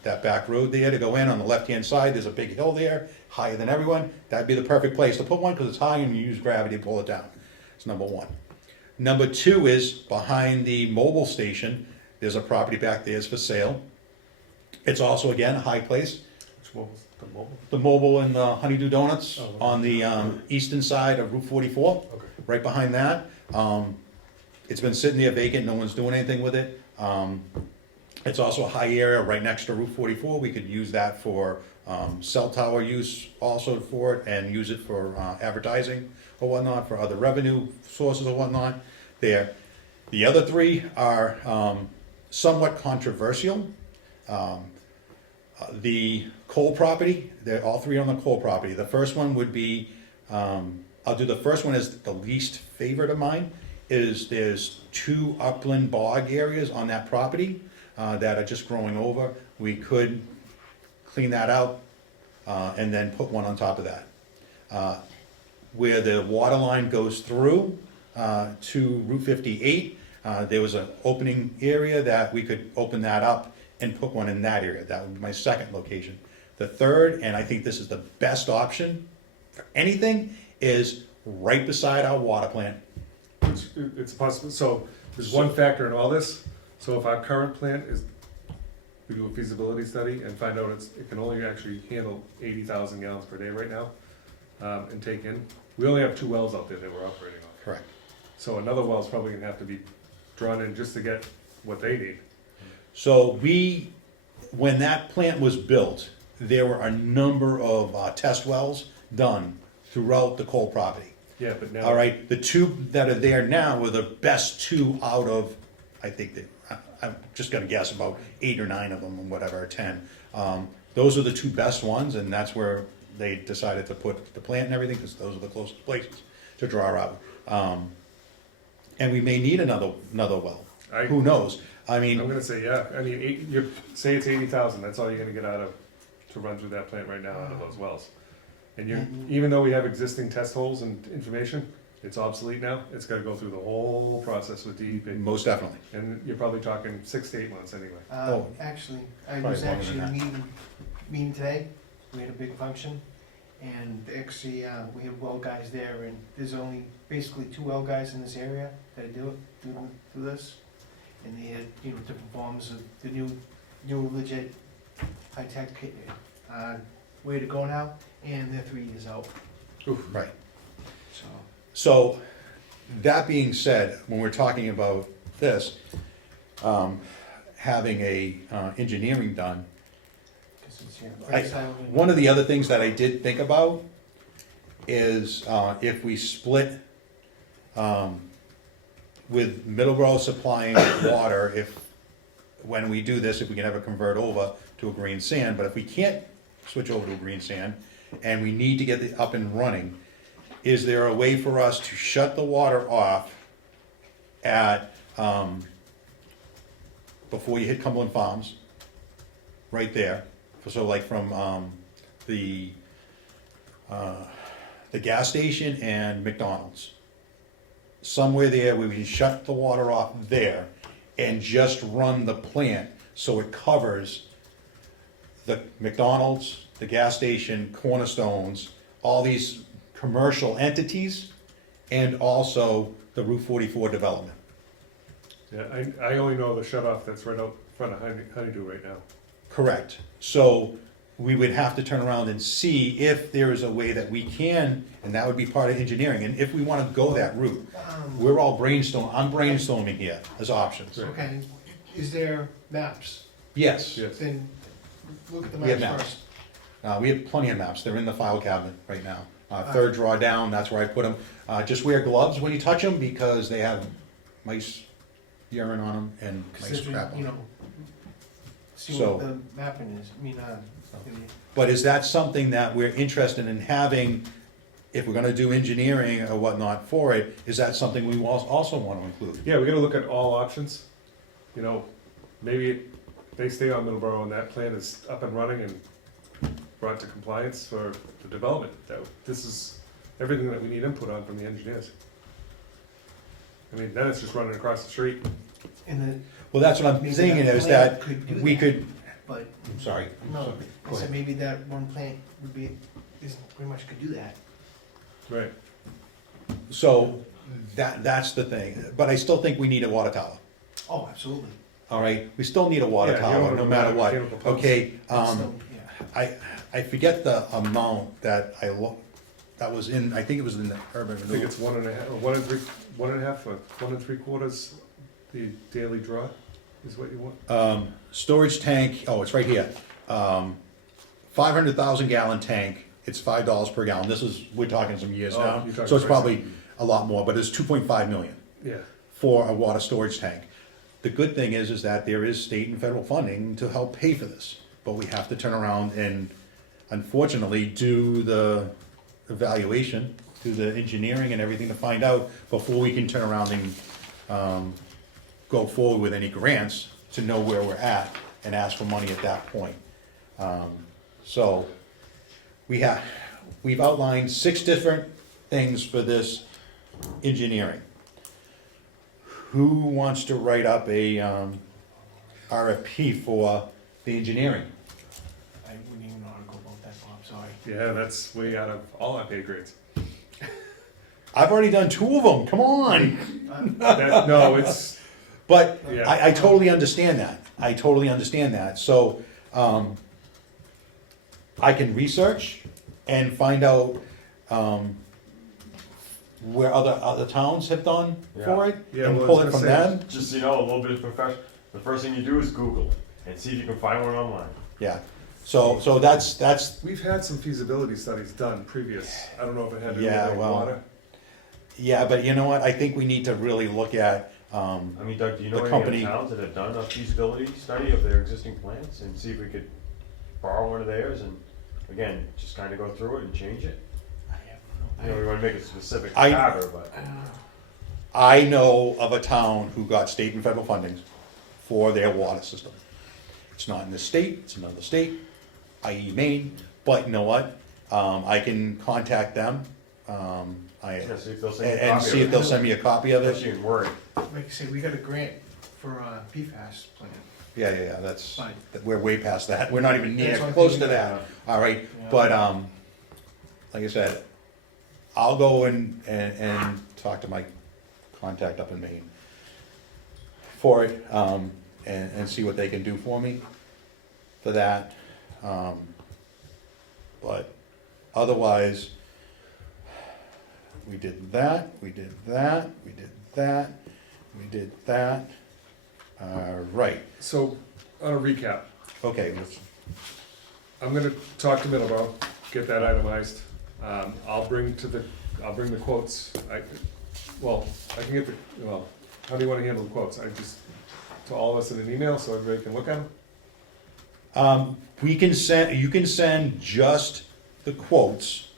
that back road there to go in, on the left-hand side, there's a big hill there, higher than everyone. That'd be the perfect place to put one, because it's high and you use gravity to pull it down. That's number 1. Number 2 is behind the mobile station, there's a property back there is for sale. It's also, again, a high place. Which one was the mobile? The mobile and the Honeydew Donuts Oh, okay. on the eastern side of Route 44, Okay. right behind that. It's been sitting there vacant, no one's doing anything with it. It's also a high area right next to Route 44. We could use that for cell tower use also for it, and use it for advertising or whatnot, for other revenue sources or whatnot there. The other 3 are somewhat controversial. The coal property, they're all 3 on the coal property. The first one would be, I'll do the first one as the least favorite of mine, is there's 2 upland bog areas on that property that are just growing over. We could clean that out and then put one on top of that. Where the water line goes through to Route 58, there was an opening area that we could open that up and put one in that area. That would be my second location. The third, and I think this is the best option for anything, is right beside our water plant. It's possible, so there's one factor in all this. So if our current plant is, we do a feasibility study and find out it can only actually handle 80,000 gallons per day right now, and take in, we only have 2 wells out there that we're operating on. Correct. So another well's probably gonna have to be drawn in just to get what they need. So when that plant was built, there were a number of test wells done throughout the coal property. Yeah, but now. All right, the 2 that are there now were the best 2 out of, I think that, I'm just gonna guess, about 8 or 9 of them, or whatever, or 10. Those are the 2 best ones, and that's where they decided to put the plant and everything, because those are the closest places to draw out. And we may need another well, who knows? I I'm mean, gonna say, yeah, I mean, you say it's 80,000, that's all you're gonna get out of, to run through that plant right now out of those wells. And you, even though we have existing test holes and information, it's obsolete now, it's gotta go through the whole process with DEP. most definitely. And you're probably talking 6 to 8 months anyway. Oh. Actually, I Probably was longer actually than meeting today, we had a big function, and actually, we have well guys there, and there's only basically 2 well guys in this area that do this. And they had, you know, different forms of the new legit high-tech, way to go now, and they're 3 years out, Right. so. So, that being said, when we're talking about this, having a engineering done, 'Cause it's, yeah, one of the other things that I did think about is if we split with Middleborough supplying water, when we do this, if we can ever convert over to a green sand, but if we can't switch over to a green sand, and we need to get it up and running, is there a way for us to shut the water off at, before you hit Cumberland Farms, right there, so like from the gas station and McDonald's? Somewhere there where we can shut the water off there and just run the plant so it covers the McDonald's, the gas station, Cornerstones, all these commercial entities, and also the Route 44 development. Yeah, I only know the shut off that's right out front of Honeydew right now. Correct. So we would have to turn around and see if there is a way that we can, and that would be part of engineering, and if we wanna go that route. We're all I'm brainstorming here as options. Okay, is there maps? Yes, Yes. Then look at the We have maps maps. first. we have plenty of maps, they're in the file cabinet right now. Third drawer down, that's where I put them. Just wear gloves when you touch them, because they have mice urine on them and 'Cause mice if you, crap on you them. know, see So- what the mapping is, I mean, But is that something that we're interested in having, if we're gonna do engineering or whatnot for it, is that something we also wanna include? Yeah, we gotta look at all options, you know, maybe they stay on Middleborough and that plan is up and running and brought to compliance for the development. This is everything that we need input on from the engineers. I mean, then it's just running across the street. and Well, that's what I'm Maybe thinking that is plan that could do we that. could, but, I'm sorry. no, I Go said ahead. maybe that one plant would be, pretty much could do that. Right. So, that's the thing, but I still think we need a water tower, Oh, absolutely. all right? We still need a water Yeah, you tower, don't no know matter about what, mechanical pumps. okay? Still, yeah. I forget the amount that that was in, I think it was in the urban I think renewal. it's 1.5, or 1.5, or 1 3/4, the daily draw is what you want. Storage tank, oh, it's right here. 500,000 gallon tank, it's $5 per gallon, this is, we're talking some years Oh, now, you're talking so it's probably pricing. a lot more, but it's 2.5 million Yeah, for a water storage tank. The good thing is that there is state and federal funding to help pay for this, but we have to turn around and unfortunately do the evaluation, do the engineering and everything to find out before we can turn around and go forward with any grants to know where we're at and ask for money at that point. So we've outlined 6 different things for this engineering. Who wants to write up a RFP for the engineering? I wouldn't even know how to go about that, Bob, sorry. yeah, that's way out of all our pay grades. I've already done 2 of them, come on! No, it's, But Yeah. I totally understand that, I totally understand that, so, I can research and find out, where other towns have done for it, Yeah, and well, I pull was it from gonna say- them, Just, you know, a little bit of profession, the first thing you do is Google it and see if you can find one online. yeah. So that's, we've had some feasibility studies done previous, I don't know if it had to do with Yeah, like well, water. yeah, but you know what, I think we need to really look at, I mean, Doug, do you know The any company- other towns that have done a feasibility study of their existing plants and see if we could borrow one of theirs and again, just kinda go through it and change it. I have You know, we wanna make it specific to I- Carver, but. I know of a town who got state and federal fundings for their water system. It's not in the state, it's another state, i.e. Maine, but you know what? I can contact them, Yeah, see if they'll send you a and copy see of if it. they'll send me a copy of it. Especially in Word. Like I said, we got a grant for PFAS plant. Yeah, that's, Fine. we're way past that, we're not even near, That's what I'm close to thinking that, of. all right? Yeah. But, like I said, I'll go and talk to my contact up in Maine for it, and see what they can do for me for that. But otherwise, we did that, we did that, we did that, we did that. Right, So, on a recap, okay, let's, I'm gonna talk to Middleborough, get that itemized. I'll bring the quotes, I can get how do you wanna handle the quotes? To all of us in an email so everybody can look at them? you can send just the quotes,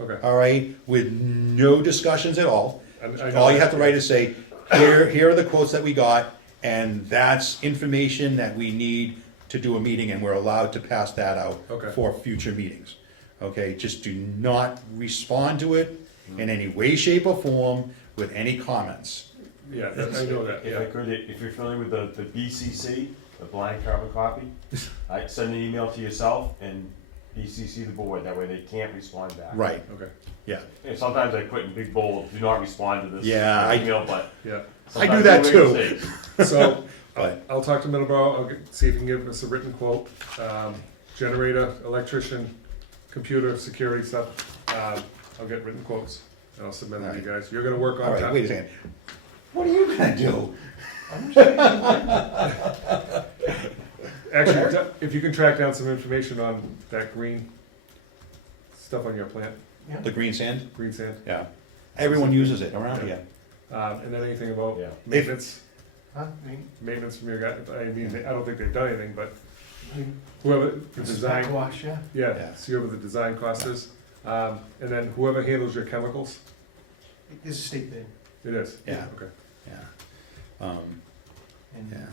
Okay. all right, with no discussions at all. I know All you that. have to write is say, here are the quotes that we got, and that's information that we need to do a meeting, and we're allowed to pass that out Okay. for future meetings. Okay, just do not respond to it in any way, shape, or form with any comments. Yeah, I know that, If I yeah. could, if you're familiar with the BCC, the blind carbon copy, I'd send an email to yourself and BCC the board, that way they can't respond back. Right, Okay, yeah. And sometimes I put in big bold, do not respond to this Yeah, email, but yeah. I do sometimes that make too. mistakes. So, But- I'll talk to Middleborough, see if he can give us a written quote. Generator, electrician, computer, security stuff. I'll get written quotes and I'll submit them to you guys. You're gonna work All on right, that. wait a second. What are you gonna do? Actually, if you can track down some information on that green stuff on your plant, The green sand? green sand. Yeah. Everyone uses it around here. And then anything about Yeah. maintenance, Huh? I mean, maintenance from your guy. I mean, I don't think they've done anything, but whoever the design, backwash, yeah. yeah, see whoever the design cost is. And then whoever handles your chemicals, It's a state bid, it is. Yeah. Okay. Yeah. and, Yeah.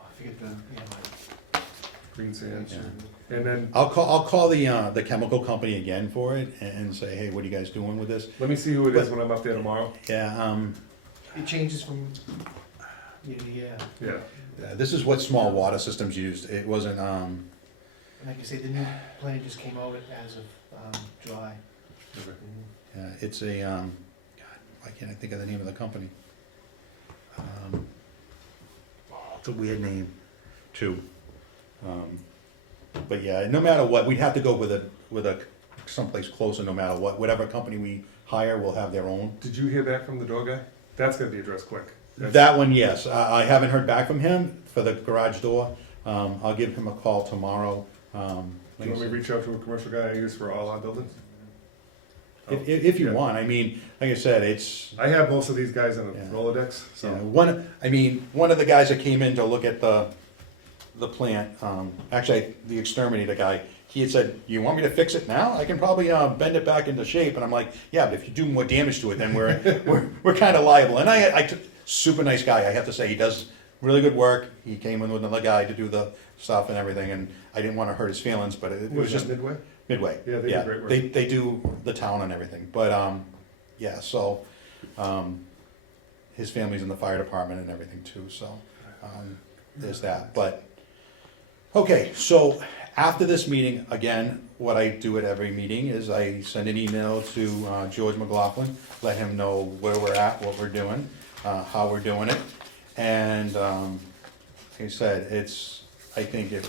I forget the, Green sand. Yeah. And then, I'll call the chemical company again for it and say, hey, what are you guys doing with this? let me see who it is when I'm up there tomorrow. Yeah, it changes from year to year. Yeah. this is what small water systems used. It wasn't, And like I say, the new plan just came out as of, July. Okay. yeah, it's a, God, why can't I think of the name of the company? It's a weird name, too. But yeah, no matter what, we'd have to go with a someplace closer, no matter what. Whatever company we hire will have their own. Did you hear back from the door guy? That's gonna be addressed quick. That's- That one, yes. I haven't heard back from him for the garage door. I'll give him a call tomorrow. Do you want me to reach out to a commercial guy I use for all our buildings? If you Yeah. want, I mean, like I said, it's, I have most of these guys in a Yeah. Rolodex, you know, so. one of the guys that came in to look at the plant, actually, the exterminator guy, he had said, you want me to fix it now? I can probably, bend it back into shape. And I'm like, yeah, but if you do more damage to it, then we're kind of liable. And I took, super nice guy, I have to say, he does really good work. He came in with another guy to do the stuff and everything, and I didn't want to hurt his feelings, but it was just Midway? Midway. Yeah, they do great work. They do the town and everything, but, yeah, so, his family's in the fire department and everything too, so, there's that, but, okay, so, after this meeting, again, what I do at every meeting is I send an email to, George McLaughlin, let him know where we're at, what we're doing, how we're doing it, and, like I said, I think if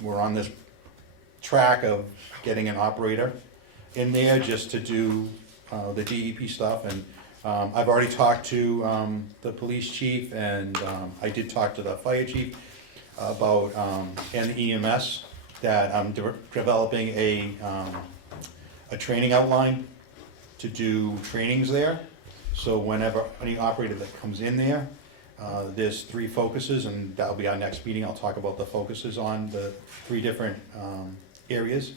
we're on this track of getting an operator in there just to do the DEP stuff, and I've already talked to the police chief, and I did talk to the fire chief about, and the EMS, that I'm developing a training outline to do trainings there. So whenever any operator that comes in there, there's 3 focuses, and that'll be our next meeting. I'll talk about the focuses on the 3 different areas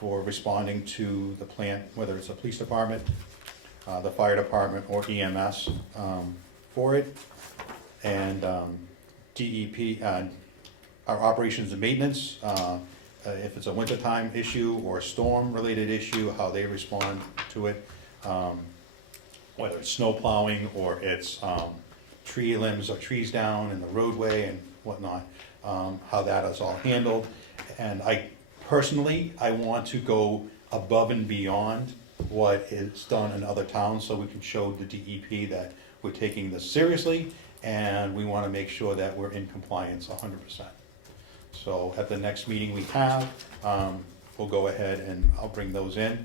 for responding to the plant, whether it's the police department, the fire department, or EMS, for it. And DEP, our operations and maintenance, if it's a wintertime issue or a storm-related issue, how they respond to it. Whether it's snow plowing or it's tree limbs or trees down in the roadway and whatnot, how that is all handled. And personally, I want to go above and beyond what is done in other towns, so we can show the DEP that we're taking this seriously, and we want to make sure that we're in compliance 100%. So at the next meeting we have, we'll go ahead and I'll bring those in.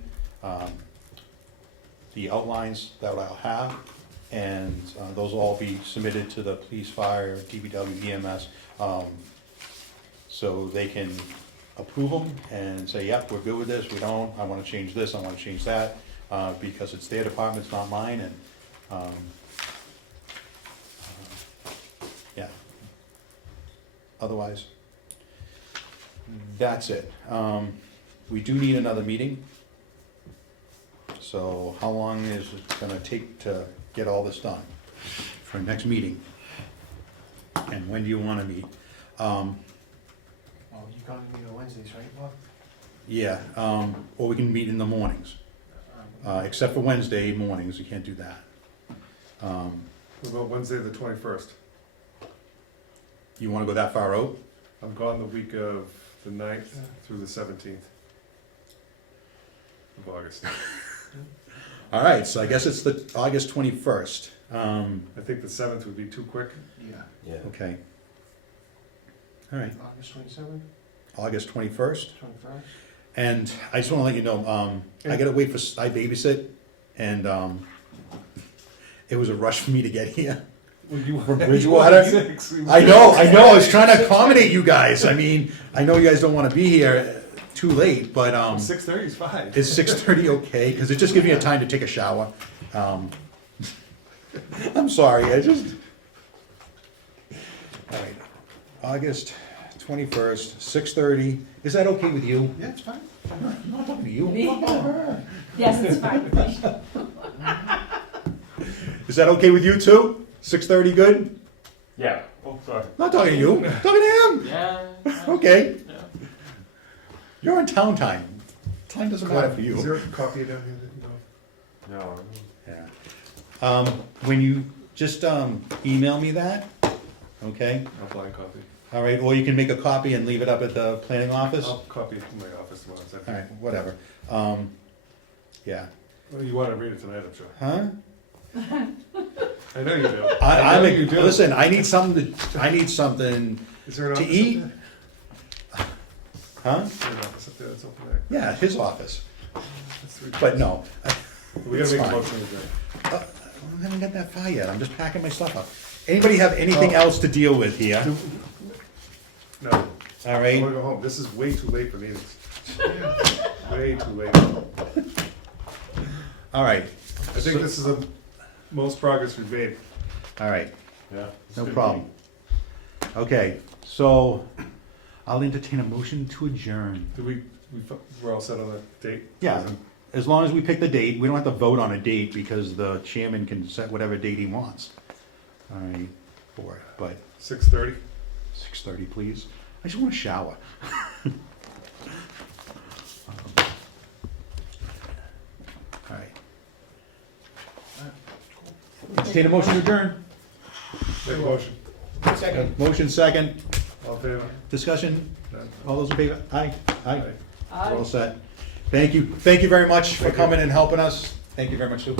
The outlines that I'll have, and those will all be submitted to the police, fire, DPW, EMS, so they can approve them and say, yep, we're good with this, we don't, I wanna change this, I wanna change that, because it's their department, it's not mine, and, yeah. Otherwise, that's it. We do need another meeting. So how long is it gonna take to get all this done for next meeting? And when do you wanna meet? Well, you can't meet on Wednesdays, right, Bob? Yeah, or we can meet in the mornings, except for Wednesday mornings, you can't do that. What about Wednesday, the 21st? You wanna go that far out? I'm gone the week of the 9th through the 17th of August. All right, so I guess it's the August 21st. I think the 7th would be too quick. Yeah, Yeah. Okay. All right, August 27th, August 21st. 21st. And I just wanna let you know, I gotta wait I babysit, and, it was a rush for me to get here. Well, you From Bridgewater? I know, I was trying to accommodate you guys, I mean, I know you guys don't wanna be here too late, but, 6:30 is fine. is 6:30 okay? Cause it just gives me a time to take a shower. I'm sorry, I just. Alright, August 21st, 6:30, is that okay with you? Yeah, it's fine. I'm not talking to you, I'm talking to her. Yes, it's fine. Is that okay with you too? 6:30 good? Yeah, oh, sorry. Not talking to you, talking to him. Yeah. Okay, Yeah. you're on town time. Time doesn't matter for Is you. there a copy down here that you know? No. Yeah. When you just email me that, okay? I'll blind copy. All right, or you can make a copy and leave it up at the planning office. I'll copy it in my office tomorrow. Is that All right, whatever. Yeah. Well, you want to read it tonight, I'm sure. Huh? I know you do. I know you do. listen, I need something Is there an to office eat. up Huh? there? Is there an office up there that's open there? Yeah, his office. That's three But chairs. no, We gotta it's make a fine. motion to adjourn. I haven't got that far yet. I'm just packing my stuff up. Anybody have anything else to deal with here? No, All I right? wanna go home. This is way too late for meetings. Way too late. All right, I think this is the most progress we've made. all right. Yeah. No problem. Okay, so I'll entertain a motion to adjourn. We're all set on the date? Yeah, as long as we pick the date, we don't have to vote on a date because the chairman can set whatever date he wants. All right, for it, but 6:30? 6:30, please. I just want to shower. All right. Entertain a motion to adjourn. Make a motion. Second. Motion second, All in favor? discussion, Done. all those in favor? Aye, aye. Aye. We're all set. Thank you very much for coming and helping us. Thank you very much, Sue.